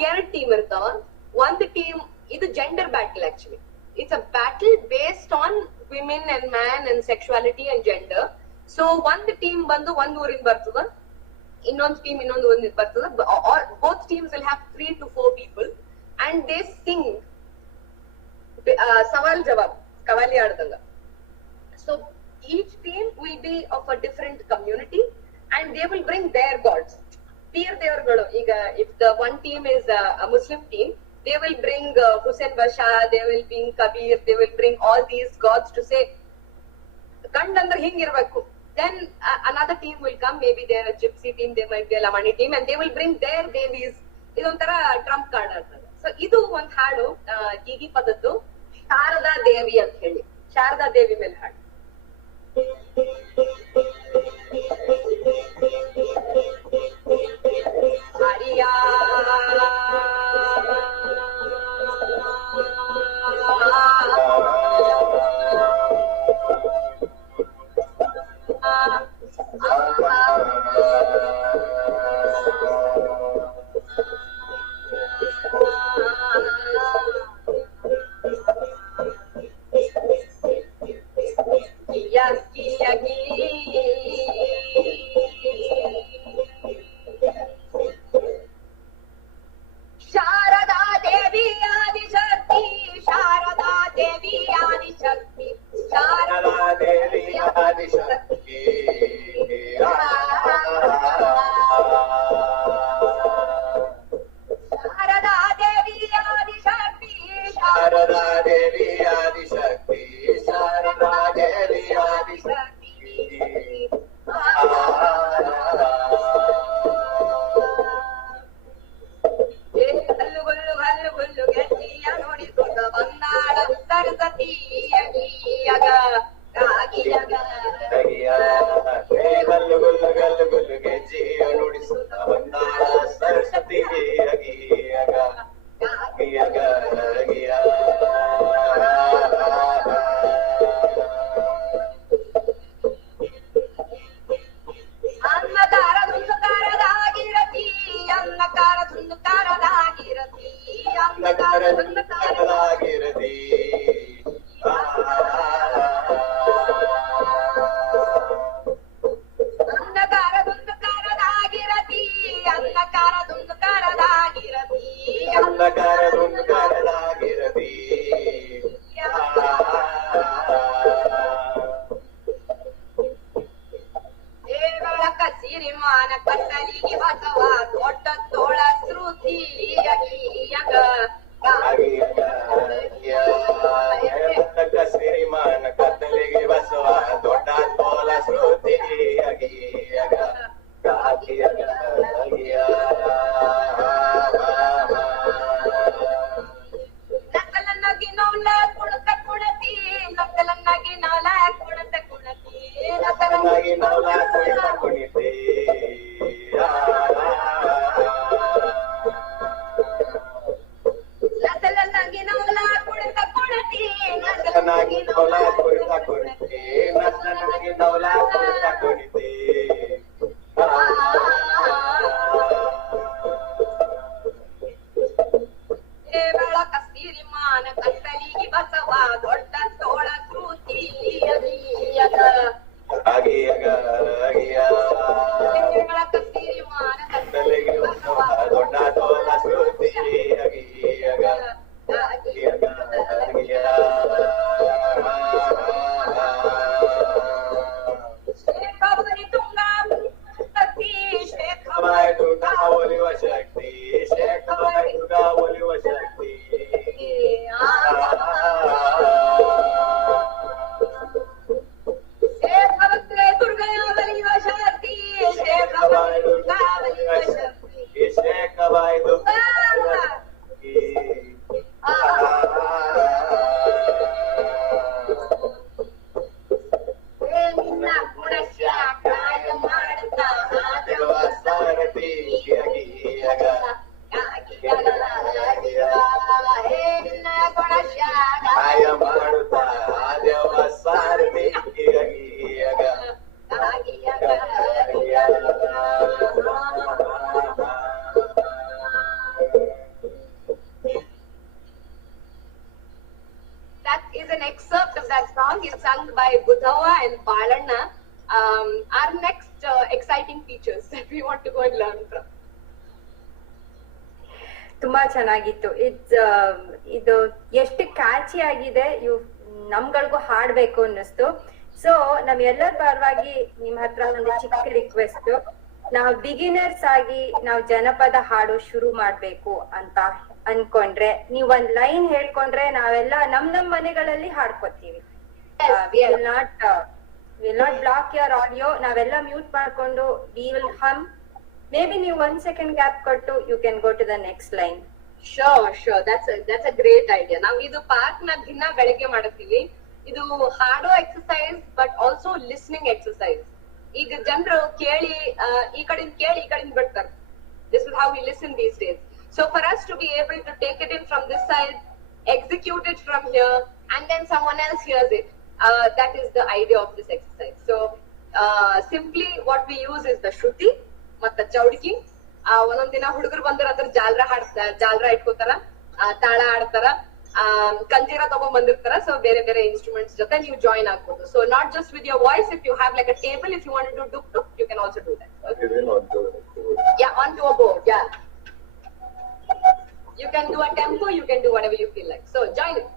2 ಟೀಮ್ ಇರ್ತಾವ. ಒಂದ್ ಟೀಮ್, ಇದು gender battle actually. It's a battle based on women and man and sexuality and gender. So ಒಂದ್ ಟೀಮ್ ಬಂದು ಒಂದ್ ಊರಿಂದ ಬರ್ತದ, ಇನ್ನೊಂದ್ ಟೀಮ್ ಇನ್ನೊಂದು ಊರಿಂದ ಬರ್ತದ. Both teams will have 3 to 4 people and they sing ಸವಾಲ್ ಜವಾಬ್, Kavali ಆಡ್ದಂಗ. So each team will be of a different community and they will bring their gods, peer ದೇವರುಗಳು. ಈಗ if the one team is a Muslim team, they will bring Hussein Basha, they will bring Kabir, they will bring all these gods to say ಗಂಡ ಅಂದ್ರೆ ಹಿಂಗಿರ್ಬೇಕು. Then another team will come, maybe they're a gypsy team, they might be a Lamani team, and they will bring their babies. ಇದೊಂಥರ ಟ್ರಂಪ್ ಕಾರ್ಡ್ ಆಗ್ತದೆ. ಸೊ ಇದು ಒಂದ್ ಹಾಡು ಗೀಗಿ ಪದದ್ದು, ಶಾರದಾ ದೇವಿ ಅಂತ ಹೇಳಿ, ಶಾರದಾ ದೇವಿ ಮೇಲೆ ಹಾಡು. ಹರಿಯಾ ಶಾರದಾ ದೇವಿ ಆದಿಶಕ್ತಿ, ಶಾರದಾ ದೇವಿ ಆದಿಶಕ್ತಿ, ಶಾರದಾ ದೇವಿ ಆದಿಶಕ್ತಿ, ಶಾರದಾ ದೇವಿ ಆದಿಶಕ್ತಿ, ಶಾರದಾ ದೇವಿ ಆದಿಶಕ್ತಿ, ಶಾರದಾ ದೇವಿ ಆದಿಶಕ್ತಿ. ಹಲ್ಲು ಗೆಜ್ಜಿಯ ನೋಡಿಕೊಂಡ ಬಂದಾಳ ಸರಸ್ವತಿಯಗ ಹಲ್ಲು ಗುಲ್ಲು ಗೆಜ್ಜಿಯ ನುಡಿಸುತ್ತ ಬಂದಾಳ ಸರಸ್ವತಿಯಗ ಅನ್ನಕಾರ ದುಂದುಕಾರದಾಗಿರತಿ, ಅನ್ನಕಾರ ದುಂದುಕಾರದಾಗಿರತಿ, ಅನ್ನಕಾರ ದುಂದುಕಾರದಾಗಿರತಿ. ಅನ್ನಕಾರ ದುಂದುಕಾರದಾಗಿರತಿ, ಅನ್ನಕಾರ ದುಂದುಕಾರದಾಗಿರತಿ. ನನಗೆ ನವಲ ಕುರಿತ ಕುರಿತೆ ನನ್ನ ನನಗೆ ನವಲ ಕುರಿತ ಕುರಿತೆ ಬೆಳಕ ಸಿರಿಮಾನ ಕತ್ತಲಿಗೆ ಬಸವ ದೊಡ್ಡ ತೋಳ ಕೃತಿ ಬೆಳಕ ಸಿರಿಮಾನ ಕತ್ತಲಿಗೆ ಬಸವ ದೊಡ್ಡ ತೋಳ ಕೃತಿ ಒಲಿವ ಶಕ್ತಿ ಶೇಖ ಒಲಿವ ಶಕ್ತಿ ದುರ್ಗಯ ಒಲಿಯುವ ಶಕ್ತಿ ಶೇಖ ಒಲಿಯುವ ಶಕ್ತಿ ಶೇಖಬಾಯಿ ನಿನ್ನ ಗುಣಶ್ಯ ಕಾಯ ಮಾಡುತ್ತಾ ಸಾರಥಿ ನಿನ್ನ ಗುಣಶ್ಯ ಕಾಯ ಮಾಡುತ್ತಾ ದೇವ ಸಾರಥಿ That is an excerpt of that song. It's sung by Budhava and Balanna. Our next exciting features that we want to go and learn from. ತುಂಬಾ ಚೆನ್ನಾಗಿತ್ತು. ಇದು ಎಷ್ಟು ಕ್ಯಾಚಿ ಆಗಿದೆ, ನಮ್ಗಳಿಗೂ ಹಾಡ್ಬೇಕು ಅನ್ನಿಸ್ತು. ಸೊ ನಮ್ಮೆಲ್ಲರ ಪರವಾಗಿ ನಿಮ್ ಹತ್ರ ಒಂದು ಚಿಕ್ಕ ರಿಕ್ವೆಸ್ಟ್, ನಾವು ಬಿಗಿನರ್ಸ್ ಆಗಿ ನಾವು ಜನಪದ ಹಾಡು ಶುರು ಮಾಡ್ಬೇಕು ಅಂತ ಅನ್ಕೊಂಡ್ರೆ ನೀವ್ ಒಂದ್ ಲೈನ್ ಹೇಳ್ಕೊಂಡ್ರೆ ನಾವೆಲ್ಲ ನಮ್ ಮನೆಗಳಲ್ಲಿ ಹಾಡ್ಕೊತೀವಿ. Will not block your audio. ನಾವೆಲ್ಲ ಮ್ಯೂಟ್ ಮಾಡ್ಕೊಂಡು ವಿ ವಿಲ್ ಹಮ್. ಮೇಬಿ ನೀವು 1 second ಗ್ಯಾಪ್ ಕೊಟ್ಟು you can go to the next line. Sure. That's a great idea. ನಾವು ಇದು ಪಾರ್ಕ್ ನ ದಿನ ಬೆಳಗ್ಗೆ ಮಾಡುತ್ತೀವಿ. ಇದು ಹಾಡೋ exercise but also listening exercise. ಈಗ ಜನರು ಕೇಳಿ ಈ ಕಡೆಯಿಂದ ಬಿಡ್ತಾರೆ. This is how we listen these days. So for us to be able to take it in from this side, execute it from here, and then someone else hears it, that is the idea of this exercise. So simply what we use is the shruti ಮತ್ತ ಚೌಡಿಕಿ. ಒಂದೊಂದ್ ದಿನ ಹುಡುಗರು ಬಂದ್ರ ಅದ್ರ ಜಾಲ್ರ ಇಟ್ಕೋತಾರ, ತಾಳ ಆಡ್ತಾರ, ಕಂಜೀರ ತಗೊಂಡ್ ಬಂದಿರ್ತಾರ. ಸೊ ಬೇರೆ ಬೇರೆ ಇನ್ಸ್ಟ್ರೂಮೆಂಟ್ಸ್ ಜೊತೆ ನೀವು ಜಾಯಿನ್ ಆಗ್ಬೋದು. So not just with your voice, if you have like a table, if you want to ಡುಕ್ ಡುಕ್, you can also do that. Yeah, onto a board. Yeah, you can do a tempo, you can do whatever you feel like. So join it.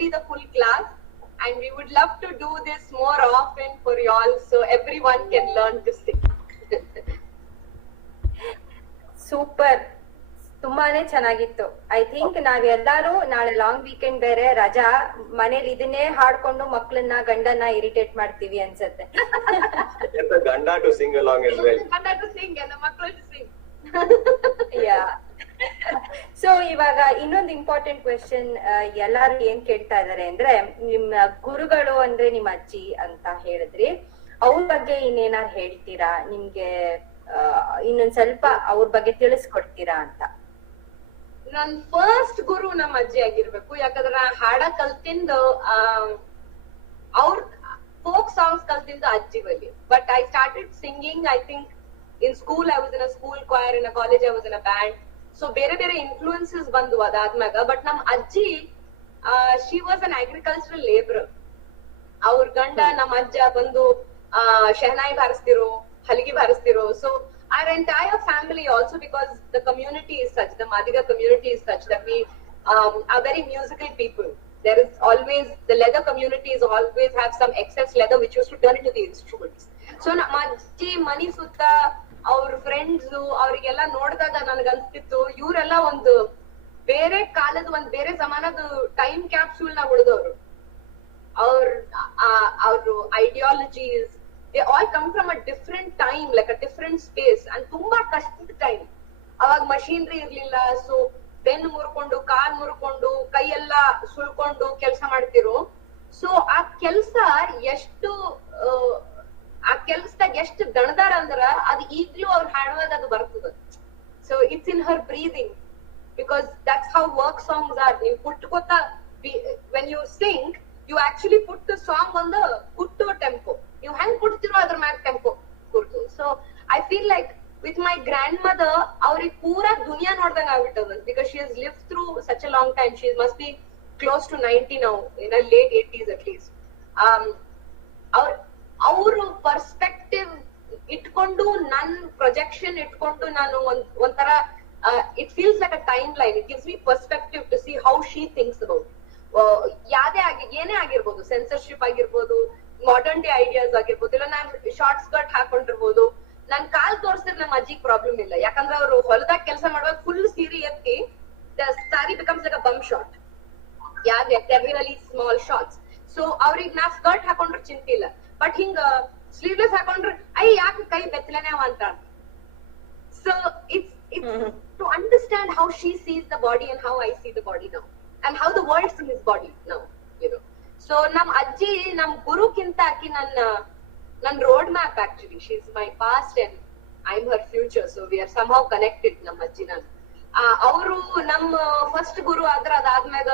be the full class, and we would love to do this more often for you all, so everyone can learn to sing. Super, ತುಂಬಾನೇ ಚೆನ್ನಾಗಿತ್ತು. ಐ ಥಿಂಕ್ ನಾವೆಲ್ಲರೂ ನಾಳೆ ಲಾಂಗ್ ವೀಕೆಂಡ್ ಬೇರೆ ರಜಾ, ಮನೇಲಿ ಇದನ್ನೇ ಹಾಡ್ಕೊಂಡು ಮಕ್ಳನ್ನ ಗಂಡನ್ನ ಇರಿಟೇಟ್ ಮಾಡ್ತೀವಿ ಅನ್ಸತ್ತೆ. Get the ganda to sing along as well. Ganda to sing and the maklu to sing. Yeah. So ಇವಾಗ ಇನ್ನೊಂದು ಇಂಪಾರ್ಟೆಂಟ್ ಕ್ವೆಶನ್ ಎಲ್ಲಾರು ಏನ್ ಕೇಳ್ತಾ ಇದಾರೆ ಅಂದ್ರೆ, ನಿಮ್ಮ ಗುರುಗಳು ಅಂದ್ರೆ ನಿಮ್ಮ ಅಜ್ಜಿ ಅಂತ ಹೇಳಿದ್ರಿ, ಅವ್ರ ಬಗ್ಗೆ ಇನ್ನೇನಾರು ಹೇಳ್ತೀರಾ? ನಿಮ್ಗೆ ಇನ್ನೊಂದ್ ಸ್ವಲ್ಪ ಅವ್ರ ಬಗ್ಗೆ ತಿಳಿಸ್ಕೊಡ್ತೀರಾ ಅಂತ. ನನ್ ಫಸ್ಟ್ ಗುರು ನಮ್ಮ ಅಜ್ಜಿ ಆಗಿರ್ಬೇಕು, ಯಾಕಂದ್ರೆ ನಾ ಹಾಡ ಕಲ್ತಿಂದು ಅವ್ರ ಫೋಕ್ ಸಾಂಗ್ಸ್ ಕಲ್ತಿಂದು ಅಜ್ಜಿ ಬಳಿ. But I started singing, I think in school I was in a school choir, in a college I was in a band. So ಬೇರೆ ಬೇರೆ ಇನ್ಫ್ಲೂಯೆನ್ಸಸ್ ಬಂದು ಅದಾದ್ಮ್ಯಾಗ. ಬಟ್ ನಮ್ ಅಜ್ಜಿ she was an agricultural labour. ಅವ್ರ ಗಂಡ ನಮ್ಮ ಅಜ್ಜ ಬಂದು ಶಹನಾಯಿ ಬಾರಿಸ್ತಿರೋ, ಹಲಗಿ ಬಾರಿಸ್ತಿರೋ. So our entire family also, because the community is such, the Madiga community is such that we are very musical people. There is always, the leather communities always have some excess leather which used to turn into the instruments. So majji mani sutta our friends ಅವರಿಗೆಲ್ಲ ನೋಡಿದಾಗ ನನಗನ್ಸ್ತಿತ್ತು ಇವರೆಲ್ಲ ಒಂದು ಬೇರೆ ಕಾಲದ ಒಂದ್ ಬೇರೆ ಜಮಾನದ ಟೈಮ್ ಕ್ಯಾಪ್ಸೂಲ್ ನ ಉಳಿದವರು. ಅವ್ರ ideologies, they all come from a different time, like a different space, and ತುಂಬಾ ಕಷ್ಟದ ಟೈಮ್. ಅವಾಗ ಮಷೀನ್ರಿ ಇರ್ಲಿಲ್ಲ, ಸೊ ಬೆನ್ನು ಮುರ್ಕೊಂಡು ಕಾಲ್ ಮುರ್ಕೊಂಡು ಕೈ ಎಲ್ಲಾ ಸುಳ್ಕೊಂಡು ಕೆಲ್ಸ ಮಾಡ್ತಿರೋ. ಸೊ ಆ ಕೆಲ್ಸ ಎಷ್ಟು ಆ ಕೆಲ್ಸದಾಗ ಎಷ್ಟು ದಣದಾರ ಅಂದ್ರ ಅದು ಈಗ್ಲೂ ಅವ್ರು ಹಾಡುವಾಗ ಅದು ಬರ್ತದ. So it's in her breathing, because that's how work songs are. ನೀವು ಕುಟ್ಕೋತಾ, when you sing you actually put the song on the ಕುಟ್ಟೋ ಟೆಂಪೋ. ನೀವು ಹೆಂಗ್ ಕುಡ್ತಿರೋ ಅದ್ರ ಮ್ಯಾಗ ಟೆಂಪೋ ಕುಡ್ತು. So I feel like with my grandmother, ಅವ್ರಿಗೆ ಪೂರಾ ದುನಿಯಾ ನೋಡ್ದಂಗ ಆಗ್ಬಿಟ್ಟದ, because she has lived through such a long time. She must be close to 90 now, in her late 80s at least. ಅವ್ರು ಪರ್ಸ್ಪೆಕ್ಟಿವ್ ಇಟ್ಕೊಂಡು, ನನ್ ಪ್ರೊಜೆಕ್ಷನ್ ಇಟ್ಕೊಂಡು ನಾನು ಒಂಥರ it feels like a time line. It gives me perspective to see how she thinks about ಏನೇ ಆಗಿರ್ಬೋದು, ಸೆನ್ಸರ್ಶಿಪ್ ಆಗಿರ್ಬೋದು, ಮಾಡರ್ನ್ ಡೇ ಐಡಿಯಾಸ್ ಆಗಿರ್ಬೋದು, ಇಲ್ಲ ನಾನ್ ಶಾರ್ಟ್ ಸ್ಕರ್ಟ್ ಹಾಕೊಂಡಿರ್ಬೋದು. ನನ್ ಕಾಲ್ ತೋರ್ಸಿದ್ರೆ ನಮ್ಮ ಅಜ್ಜಿಗ್ ಪ್ರಾಬ್ಲಮ್ ಇಲ್ಲ, ಯಾಕಂದ್ರೆ ಅವ್ರು ಹೊಲದಾಗ ಕೆಲಸ ಮಾಡುವಾಗ ಫುಲ್ ಸೀರೆ ಎತ್ತಿ, the sari becomes like a bum short. Really small shorts. So ಅವ್ರಿಗೆ ನಾ ಸ್ಕರ್ಟ್ ಹಾಕೊಂಡ್ರೆ ಚಿಂತೆ ಇಲ್ಲ, ಬಟ್ ಹಿಂಗ ಸ್ಲೀವ್ಲೆಸ್ ಹಾಕೊಂಡ್ರೆ ಯಾಕೆ ಕೈ ಬೆತ್ತಲೇನೆ ಅಂತ. So it's to understand how she sees the body and how I see the body now, and how the world sees this body now, you know. So ನಮ್ ಅಜ್ಜಿ ನಮ್ ಗುರುಕ್ಕಿಂತ ಆಕಿ ನನ್ನ road map actually. She is my past and I am her future. So we are somehow connected. ನಮ್ಮ ಅಜ್ಜಿ ನಾನು ಅವರು ನಮ್ಮ ಫಸ್ಟ್ ಗುರು ಆದ್ರ, ಅದಾದ್ಮ್ಯಾಗ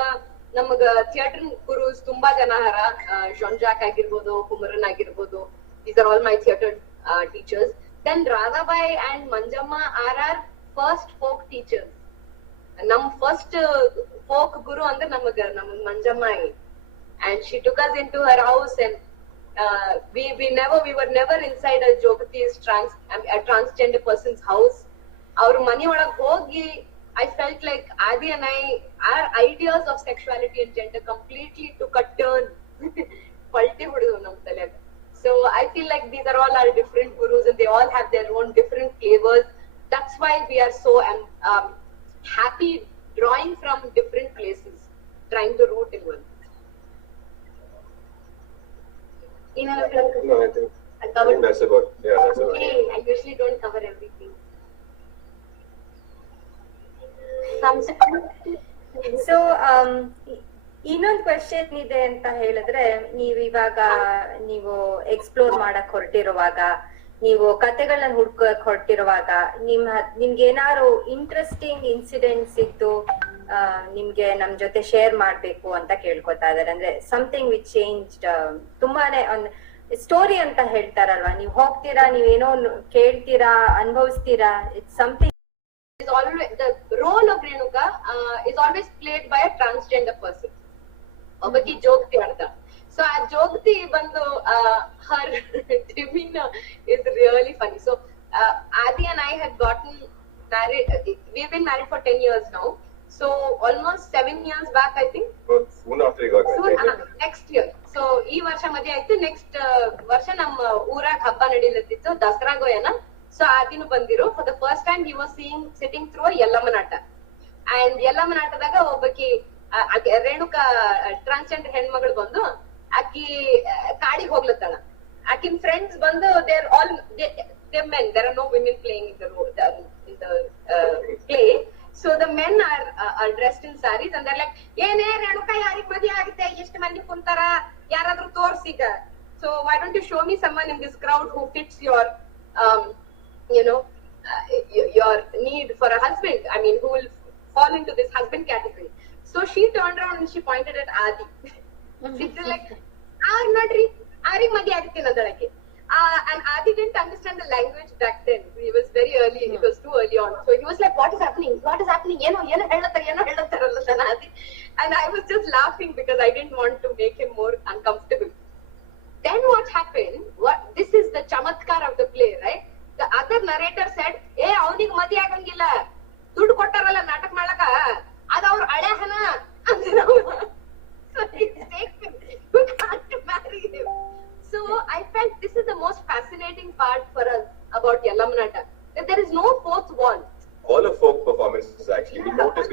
ನಮಗ ಥಿಯೇಟರ್ ಗುರುಸ್ ತುಂಬಾ ಜನ ಹರ. ಜಾನ್ ಜಾಕ್ ಆಗಿರ್ಬೋದು, ಕುಮರನ್ ಆಗಿರ್ಬೋದು, these are all my theatre teachers. Then Radhabai and Manjamma are are first folk teachers. ನಮ್ ಫಸ್ಟ್ ಫೋಕ್ ಗುರು ಅಂದ್ರೆ ನಮಗ್ Manjamma. And she took us into her house, and we were never inside a Jogati's a transgender person's house. Our mani olag hogi, I felt like Adi and our ideas of sexuality and gender completely took a turn. Palti hudu nam talega. So I feel like these are all our different gurus, and they all have their own different flavors. That's why we are so happy drawing from different places, trying to root in one. No, I think that's about. Yeah, that's about. Okay, I usually don't cover everything. So ಇನ್ನೊಂದ್ ಕ್ವೆಶ್ಚನ್ ಇದೆ ಅಂತ ಹೇಳಿದ್ರೆ, ನೀವು ಎಕ್ಸ್ಪ್ಲೋರ್ ಮಾಡಕ್ ಹೊರಟಿರುವಾಗ, ನೀವು ಕತೆಗಳನ್ನ ಹುಡ್ಕಕ್ ಹೊರಟಿರುವಾಗ, ನಿಮ್ಗೆ ಏನಾದ್ರು ಇಂಟ್ರೆಸ್ಟಿಂಗ್ ಇನ್ಸಿಡೆಂಟ್ಸ್ ಇತ್ತು ನಿಮ್ಗೆ ನಮ್ ಜೊತೆ ಶೇರ್ ಮಾಡ್ಬೇಕು ಅಂತ ಕೇಳ್ಕೊತಾ ಇದಾರೆ. ಅಂದ್ರೆ ಸಮಥಿಂಗ್ ವಿಚ್ ಚೇಂಜ್ಡ್, ತುಂಬಾನೇ ಒಂದ್ ಸ್ಟೋರಿ ಅಂತ ಹೇಳ್ತಾರಲ್ವಾ, ನೀವ್ ಹೋಗ್ತೀರಾ, ನೀವೇನೋ ಕೇಳ್ತೀರಾ, ಅನುಭವಿಸ್ತೀರಾ, it's something. Is always the role of Renuka is always played by a transgender person. Obaki Jogti anta. So a Jogti bandu her demeanor is really funny. So Adi and I had gotten married. We've been married for 10 years now. So almost 7 years back, I think. Well, soon after he got married. Next year. So ಈ ವರ್ಷ ಮದ್ವೆ ಆಯ್ತು. ನೆಕ್ಸ್ಟ್ ವರ್ಷ ನಮ್ಮ ಊರಾಗ ಹಬ್ಬ ನಡೀಲತ್ತಿತ್ತು, ದಸರಾಗೋ ಏನ. ಸೊ ಆ ದಿನ ಬಂದಿರು. For the first time he was sitting through ಯಲ್ಲಮ್ಮನಾಟ. And ಯಲ್ಲಮ್ಮನಾಟದಾಗ ಒಬ್ಬಕಿ ರೇಣುಕಾ ಟ್ರಾನ್ಸ್ಜೆಂಡರ್ ಹೆಣ್ಮಗಳು ಬಂದು ಆಕಿ ಕಾಡಿಗೆ ಹೋಗ್ಲತ್ತಾಳ. ಆಕಿನ್ ಫ್ರೆಂಡ್ಸ್ ಬಂದು they're all men. There are no women playing in the play. So the men are dressed in saris and they're like, ಏನೇ ರೇಣುಕಾ ಯಾರಿಗ್ ಮದ್ವೆ ಆಗುತ್ತೆ, ಎಷ್ಟು ಮಂದಿ ಕುಂತಾರ, ಯಾರಾದ್ರೂ ತೋರ್ಸೀಗ. So why don't you show me someone in this crowd who fits your your need for a husband, I mean who will fall into this husband category. So she turned around and she pointed at Adi. She's like, ನೋಡ್ರಿ ಆರಿಗ್ ಮದ್ವೆ ಆಗುತ್ತೆ ಅನ್ನೋದಳಕ್ಕೆ. And Adi didn't understand the language back then. He was very early. It was too early on. So he was like, "What is happening? What is happening? Eno hellatar." And I was just laughing because I didn't want to make him more uncomfortable. Then what happened? This is the chamatkar of the play, right? The other narrator said, "Hey, ಅವನಿಗೆ ಮದುವೆ ಆಗಂಗಿಲ್ಲ. ದುಡ್ಡು ಕೊಟ್ಟಾರಲ್ಲ ನಾಟಕ ಮಾಡಕ. ಅದ ಅವ್ರ ಹಳೆ ಹಣ." So he's taken. You can't marry him. So I felt this is the most fascinating part for us about Yellamanatta, that there is no fourth wall. All of folk performances actually. We noticed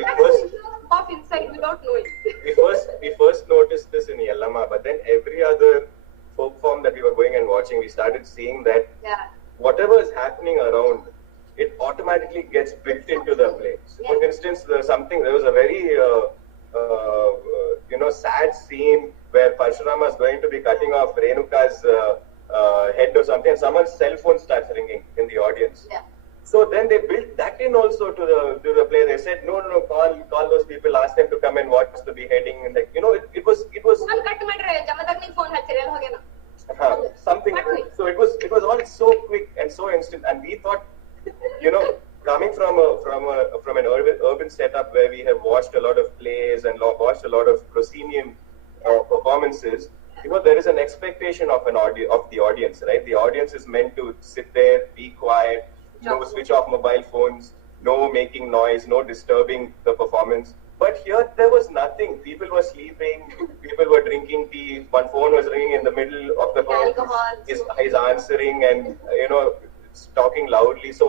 Pop inside without knowing. we first noticed this in Yellama, but then every other folk form that we were going and watching, we started seeing that whatever is happening around, it automatically gets built into the play. So for instance, there was a very sad scene where Parshurama is going to be cutting off Renuka's head or something, and someone's cell phone starts ringing in the audience. Yeah. So then they built that in also to the play. They said, no, call those people, ask them to come and watch the beheading. And like, it was something. So it was all so quick and so instant. And we thought, coming from an urban setup where we have watched a lot of plays and watched a lot of proscenium performances, there is an expectation of the audience, right? The audience is meant to sit there, be quiet, no switch off mobile phones, no making noise, no disturbing the performance. But here there was nothing. People were sleeping, people were drinking tea, one phone was ringing in the middle of the performance. He's answering and talking loudly. So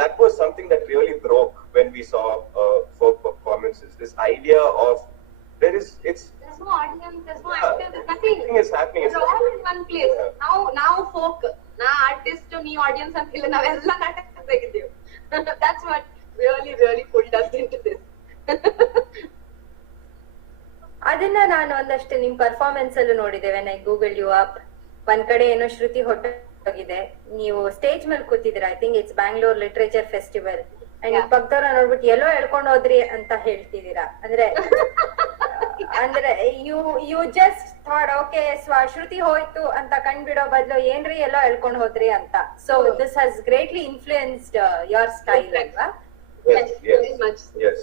that was something that really broke when we saw folk performances. This idea of there's no audience, there's no actor, there's nothing. Nothing is happening. It's all in one place. Yeah. Now folk, artist, audience antilla navella naataka tegidevu. That's what really pulled us into this. ಅದನ್ನ ನಾನು ಒಂದಷ್ಟು ನಿಮ್ ಪರ್ಫಾರ್ಮೆನ್ಸ್ ಅಲ್ಲೂ ನೋಡಿದೆ. when I googled you up, ಒಂದ್ ಕಡೆ ಏನೋ ಶ್ರುತಿ ಹೋಗಿದೆ, ನೀವು ಸ್ಟೇಜ್ ಮೇಲೆ ಕೂತಿದ್ದೀರಾ. I think it's Bangalore Literature Festival. And ಪಕ್ಕದವ್ರ ನೋಡ್ಬಿಟ್ಟು ಎಲ್ಲೋ ಹೇಳ್ಕೊಂಡು ಹೋದ್ರಿ ಅಂತ ಹೇಳ್ತಿದ್ದೀರಾ. ಅಂದ್ರೆ you just thought okay Shruti ಹೋಯ್ತು ಅಂತ ಕಂಡ್ಬಿಡೋ ಬದಲು ಏನ್ರಿ ಎಲ್ಲೋ ಹೇಳ್ಕೊಂಡು ಹೋದ್ರಿ ಅಂತ. So this has greatly influenced your style ಅಲ್ವಾ? Yes, very much. Yes.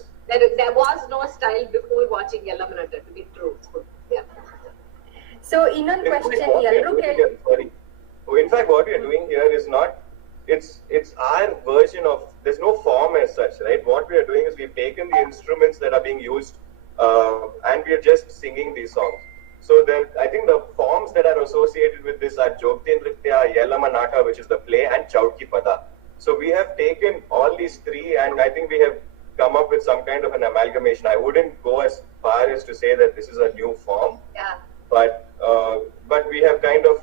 There was no style before watching Yellamanatta, to be true. Yeah. So ಇನ್ನೊಂದು ಕ್ವೆಶ್ಚನ್ ಎಲ್ಲರೂ sorry. In fact, what we are doing here is not, it's our version of, there's no form as such, right? What we are doing is we've taken the instruments that are being used and we are just singing these songs. So I think the forms that are associated with this are Jogti Nritya, Yellamanatta, which is the play, and Chautki Pada. So we have taken all these three and I think we have come up with some kind of an amalgamation. I wouldn't go as far as to say that this is a new form. Yeah. But we have kind of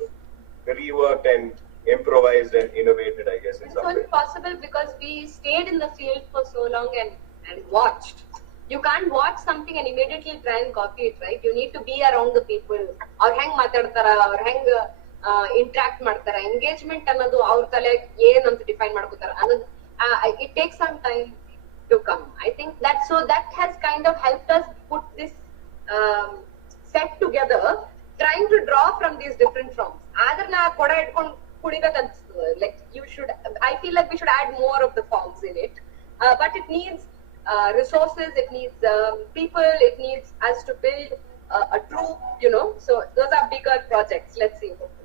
reworked and improvised and innovated, I guess, in some way. It's only possible because we stayed in the field for so long and watched. You can't watch something and immediately try and copy it, right? You need to be around the people. Or hang matadtara, or hang interact ಮಾಡ್ತಾರ. Engagement ಅನ್ನೋದು ಅವ್ರ ತಲೆ ಏನಂತ ಡಿಫೈನ್ ಮಾಡ್ಕೋತಾರ ಅನ್ನೋದು it takes some time to come. I think that has kind of helped us put this set together, trying to draw from these different forms. ಆದ್ರೆ ನಾ ಕೊಡ ಇಟ್ಕೊಂಡು ಕುಡಿಬೇಕಂತ, like I feel like we should add more of the forms in it, but it needs resources, it needs people, it needs us to build a troupe, so those are bigger projects. Let's see, hopefully.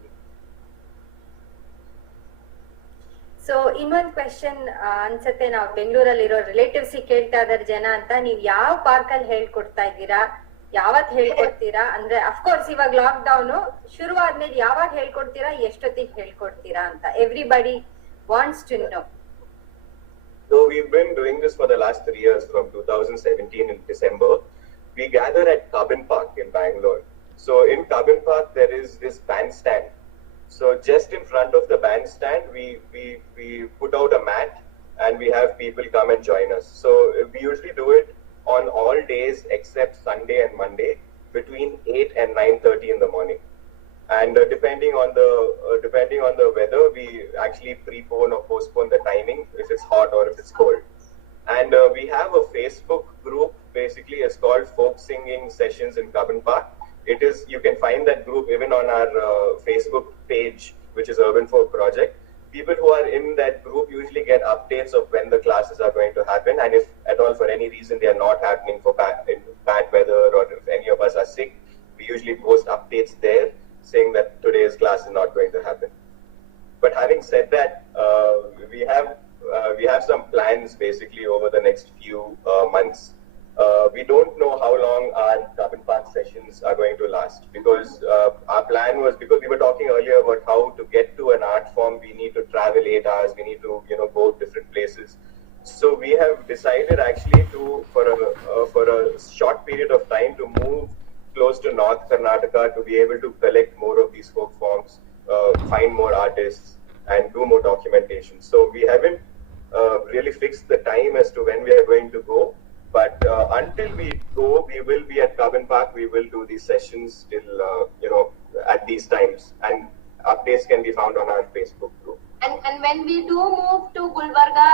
So ಇನ್ನೊಂದು ಕ್ವೆಶನ್ ಅನ್ಸತ್ತೆ, ನಾವು ಬೆಂಗಳೂರಲ್ಲಿರೋ ರಿಲೇಟಿವ್ಸ್ ಕೇಳ್ತಾ ಇದಾರೆ ಜನ ಅಂತ, ನೀವ್ ಯಾವ ಪಾರ್ಕ್ ಅಲ್ಲಿ ಹೇಳ್ಕೊಡ್ತಾ ಇದ್ದೀರಾ, ಯಾವತ್ ಹೇಳ್ಕೊಡ್ತೀರಾ? ಅಂದ್ರೆ ಅಫ್ಕೋರ್ಸ್ ಇವಾಗ ಲಾಕ್ ಡೌನ್ ಶುರು ಆದ್ಮೇಲೆ ಯಾವಾಗ ಹೇಳ್ಕೊಡ್ತೀರಾ, ಎಷ್ಟೊತ್ತಿಗೆ ಹೇಳ್ಕೊಡ್ತೀರಾ ಅಂತ everybody wants to know. So we've been doing this for the last 3 years, from 2017 in December. We gather at Carbon Park in Bangalore. So in Carbon Park there is this bandstand. So just in front of the bandstand, we put out a mat and we have people come and join us. So we usually do it on all days except Sunday and Monday between 8 and 9:30 in the morning. And depending on the weather, we actually prepone or postpone the timing if it's hot or if it's cold. And we have a Facebook group. Basically, it's called Folk Singing Sessions in Carbon Park. It is, you can find that group even on our Facebook page, which is Urban Folk Project. People who are in that group usually get updates of when the classes are going to happen, and if at all for any reason they are not happening for bad weather, or if any of us are sick, we usually post updates there saying that today's class is not going to happen. But having said that, we have some plans basically over the next few months. We don't know how long our Carbon Park sessions are going to last, because our plan was, because we were talking earlier about how to get to an art form, we need to travel 8 hours, we need to go different places. So we have decided actually to for a short period of time to move close to North Karnataka to be able to collect more of these folk forms, find more artists and do more documentation. So we haven't really fixed the time as to when we are going to go. But until we go, we will be at Carbon Park. We will do these sessions till, at these times. And updates can be found on our Facebook group. And when we do move to Gulbarga,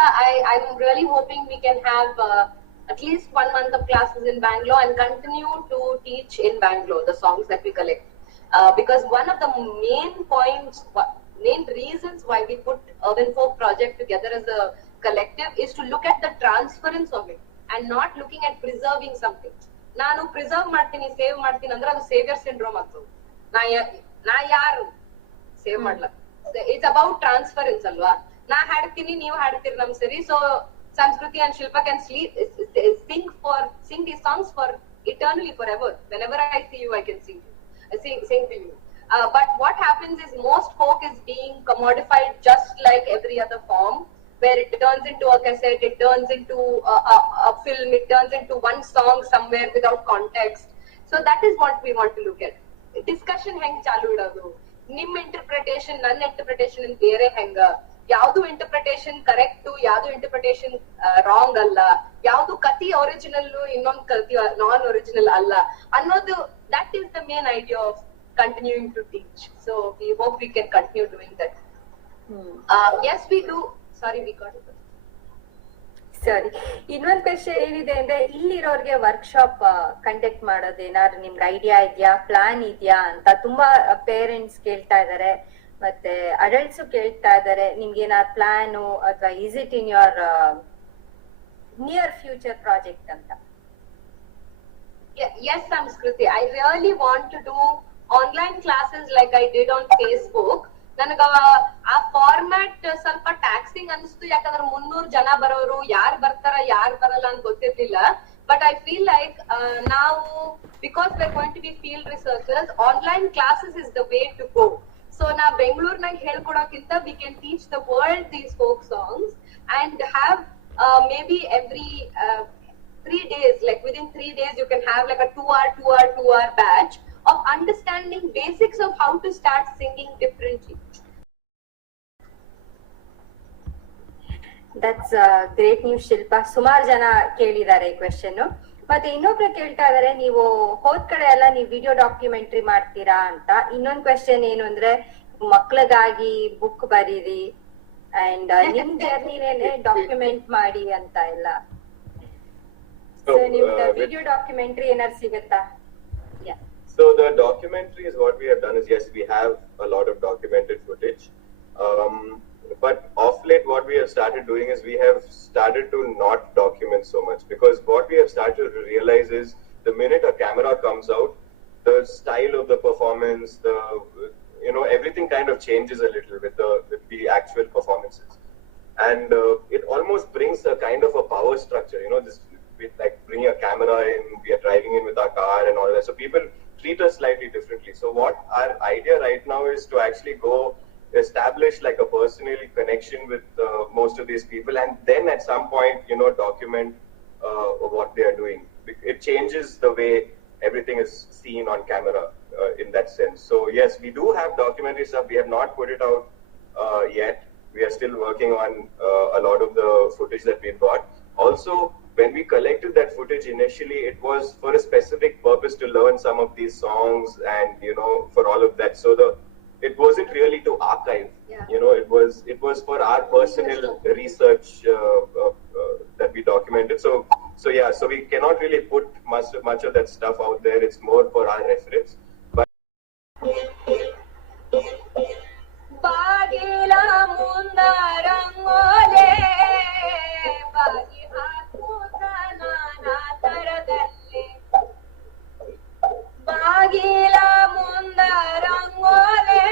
I'm really hoping we can have at least 1 month of classes in Bangalore and continue to teach in Bangalore the songs that we collect. Because one of the main reasons why we put Urban Folk Project together as a collective is to look at the transference of it and not looking at preserving something. ನಾನು ಪ್ರಿಸರ್ವ್ ಮಾಡ್ತೀನಿ, ಸೇವ್ ಮಾಡ್ತೀನಿ ಅಂದ್ರೆ ಅದು ಸೇವಿಯರ್ ಸಿಂಡ್ರೋಮ್ ಆಗ್ತದೆ. ನಾ ಯಾರು ಸೇವ್ ಮಾಡ್ಲ, ಇಟ್ಸ್ ಅಬೌಟ್ ಟ್ರಾನ್ಸ್ಫರೆನ್ಸ್ ಅಲ್ವಾ? ನಾ ಹಾಡ್ತೀನಿ, ನೀವು ಹಾಡ್ತೀರಿ, ನಮ್ ಸರಿ. So Samskriti and Shilpa can sing these songs for eternally, forever. Whenever I see you, I can sing to you. But what happens is most folk is being commodified just like every other form, where it turns into a cassette, it turns into a film, it turns into one song somewhere without context. So that is what we want to look at. Discussion heng chalu idadu, nim interpretation, ನನ್ನ interpretation in ಬೇರೆ ಹೆಂಗ, ಯಾವ್ದು ಇಂಟರ್ಪ್ರಿಟೇಷನ್ ಕರೆಕ್ಟ್, ಯಾವ್ದು ಇಂಟರ್ಪ್ರಿಟೇಷನ್ ರಾಂಗ್ ಅಲ್ಲ, ಯಾವ್ದು ಕತಿ ಒರಿಜಿನಲ್, ಇನ್ನೊಂದು ಕತಿ ನಾನ್ ಒರಿಜಿನಲ್ ಅಲ್ಲ ಅನ್ನೋದು, that is the main idea of continuing to teach. So we hope we can continue doing that. Yes, we do. Sorry, we got it. ಸರಿ, ಇನ್ನೊಂದು ಕ್ವೆಶ್ಚನ್ ಏನಿದೆ ಅಂದ್ರೆ, ಇಲ್ಲಿರೋರ್ಗೆ ವರ್ಕ್ಶಾಪ್ ಕಂಡಕ್ಟ್ ಮಾಡೋದು ಏನಾದ್ರು ನಿಮ್ಗೆ ಐಡಿಯಾ ಇದೆಯಾ, ಪ್ಲಾನ್ ಇದೆಯಾ ಅಂತ ತುಂಬಾ ಪೇರೆಂಟ್ಸ್ ಕೇಳ್ತಾ ಇದಾರೆ, ಮತ್ತೆ ಅಡಲ್ಟ್ಸ್ ಕೇಳ್ತಾ ಇದಾರೆ. ನಿಮ್ಗೆ ಏನಾದ್ರು ಪ್ಲಾನು ಅಥವಾ is it in your near future project ಅಂತ? Yes, Samskriti, I really want to do online classes like I did on Facebook. ನನಗ ಆ ಫಾರ್ಮ್ಯಾಟ್ ಸ್ವಲ್ಪ ಟ್ಯಾಕ್ಸಿಂಗ್ ಅನಿಸ್ತು, ಯಾಕಂದ್ರೆ 300 ಜನ ಬರೋರು, ಯಾರು ಬರ್ತಾರ ಯಾರು ಬರಲ್ಲ ಅಂತ ಗೊತ್ತಿರ್ಲಿಲ್ಲ. ಬಟ್ ಐ ಫೀಲ್ ಲೈಕ್ ನಾವು, because we are going to be field researchers, online classes is the way to go. So ನಾ ಬೆಂಗಳೂರಿನಾಗ ಹೇಳ್ಕೊಡೋಕ್ಕಿಂತ we can teach the world these folk songs and have maybe every 3 days, like within 3 days you can have like a 2-hour batch of understanding basics of how to start singing differently. That's great news Shilpa. ಸುಮಾರು ಜನ ಕೇಳಿದ್ದಾರೆ ಈ ಕ್ವೆಶನ್. ಮತ್ತೆ ಇನ್ನೊಬ್ರು ಕೇಳ್ತಾ ಇದಾರೆ, ನೀವು ಹೋದ್ ಕಡೆ ಎಲ್ಲ ನೀವು ವಿಡಿಯೋ ಡಾಕ್ಯುಮೆಂಟ್ರಿ ಮಾಡ್ತೀರಾ ಅಂತ. ಇನ್ನೊಂದ್ ಕ್ವೆಶನ್ ಏನು ಅಂದ್ರೆ, ಮಕ್ಳಿಗಾಗಿ ಬುಕ್ ಬರೀರಿ ಅಂಡ್ ನಿಮ್ ಜರ್ನಿನೇ ಡಾಕ್ಯುಮೆಂಟ್ ಮಾಡಿ ಅಂತ ಎಲ್ಲ. ಸೊ ನಿಮ್ಗೆ ವಿಡಿಯೋ ಡಾಕ್ಯುಮೆಂಟ್ರಿ ಏನಾದ್ರು ಸಿಗುತ್ತಾ? So the documentary is what we have done is, yes, we have a lot of documented footage. But off late, what we have started doing is we have started to not document so much, because what we have started to realize is the minute a camera comes out, the style of the performance, everything kind of changes a little with the actual performances. and it almost brings a kind of a power structure. This we like bring a camera in, we are driving in with our car and all that. So people treat us slightly differently. So what our idea right now is to actually go establish like a personal connection with most of these people, and then at some point, document what they are doing. It changes the way everything is seen on camera in that sense. So yes, we do have documentary stuff. We have not put it out yet. We are still working on a lot of the footage that we've got. Also, when we collected that footage initially, it was for a specific purpose to learn some of these songs and, for all of that. So it wasn't really to archive, it was for our personal research that we documented. So we cannot really put much of that stuff out there. It's more for our reference. But ಬಾಗಿಲ ಮುಂದ ರಂಗೋಲೆ ಬಾಗಿ ಹಾಕುತ್ತ ನಾನಾ ತರದಲ್ಲಿ ಬಾಗಿಲ ಮುಂದ ರಂಗೋಲೆ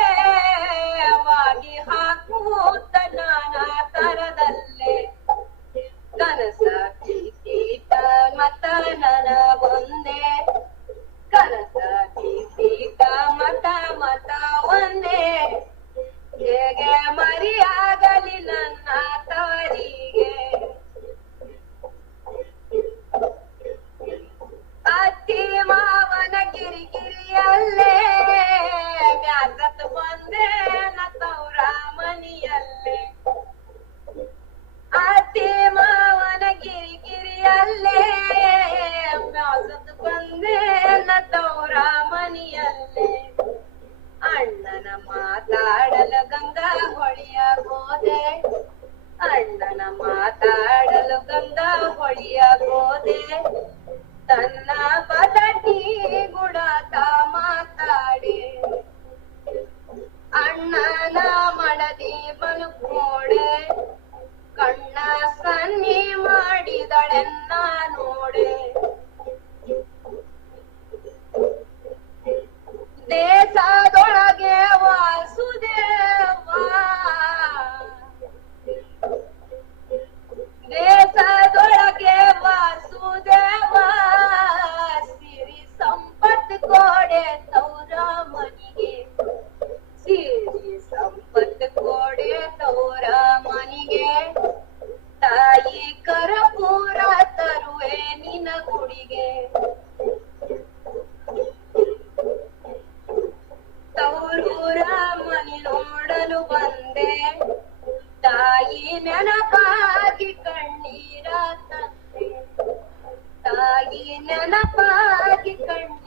ಬಾಗಿ ಹಾಕುತ್ತ ನಾನಾ ತರದಲ್ಲಿ ಕನಸ ಕಿಸೀತ ಮತ ನನಗೊಂದೇ ಕನಸ ಕಿಸೀತ ಮತ ಒಂದೇ ಹೇಗೆ ಮರಿಯಾಗಲಿ ನನ್ನ ತವರಿಗೆ ಅತ್ತಿ ಮಾವನ ಕಿರಿಕಿರಿಯಲ್ಲೇ ಬ್ಯಾಸತ್ ಬಂದೆ ನತವ್ರ ಮನಿಯಲ್ಲೇ ಅತ್ತಿ ಮಾವನ ಕಿರಿಕಿರಿಯಲ್ಲೇ ಬ್ಯಾಸತ್ ಬಂದೆ ನತವ್ರ ಮನಿಯಲ್ಲೇ ಅಣ್ಣನ ಮಾತಾಡಲು ಗಂಗಾ ಹೊಳೆಯ ಗೋದೆ ಅಣ್ಣನ ಮಾತಾಡಲು ಗಂಗಾ ಹೊಳೆಯ ಗೋದೆ ತನ್ನ ಬದಟಿ ಗುಡಾತ ಮಾತಾಡಿ ಅಣ್ಣನ ಮಡದಿ ಬಲುಕೋಡೆ ಕಣ್ಣ ಸನ್ನಿ ಮಾಡಿದಳೆನ್ನ ನೋಡೆ ದೇಶದೊಳಗೆ ವಾಸುದೇವ ದೇಶದೊಳಗೆ ವಾಸುದೇವ ಸಿರಿ ಸಂಪತ್ ಕೋಡೆ ತೌರ ಮನಿಗೆ ಸಿರಿ ಸಂಪತ್ ಕೋಡೆ ತೌರ ಮನಿಗೆ ತಾಯಿ ಕರ್ಪೂರ ತರುವೆ ನಿನ ಗುಡಿಗೆ ತೌರೂರ ಮನಿ ನೋಡಲು ಬಂದೆ ತಾಯಿ ನೆನಪಾಗಿ ಕಣ್ಣೀರ ತಂದೆ ತಾಯಿ ನೆನಪಾಗಿ ಕಣ್ಣೀರ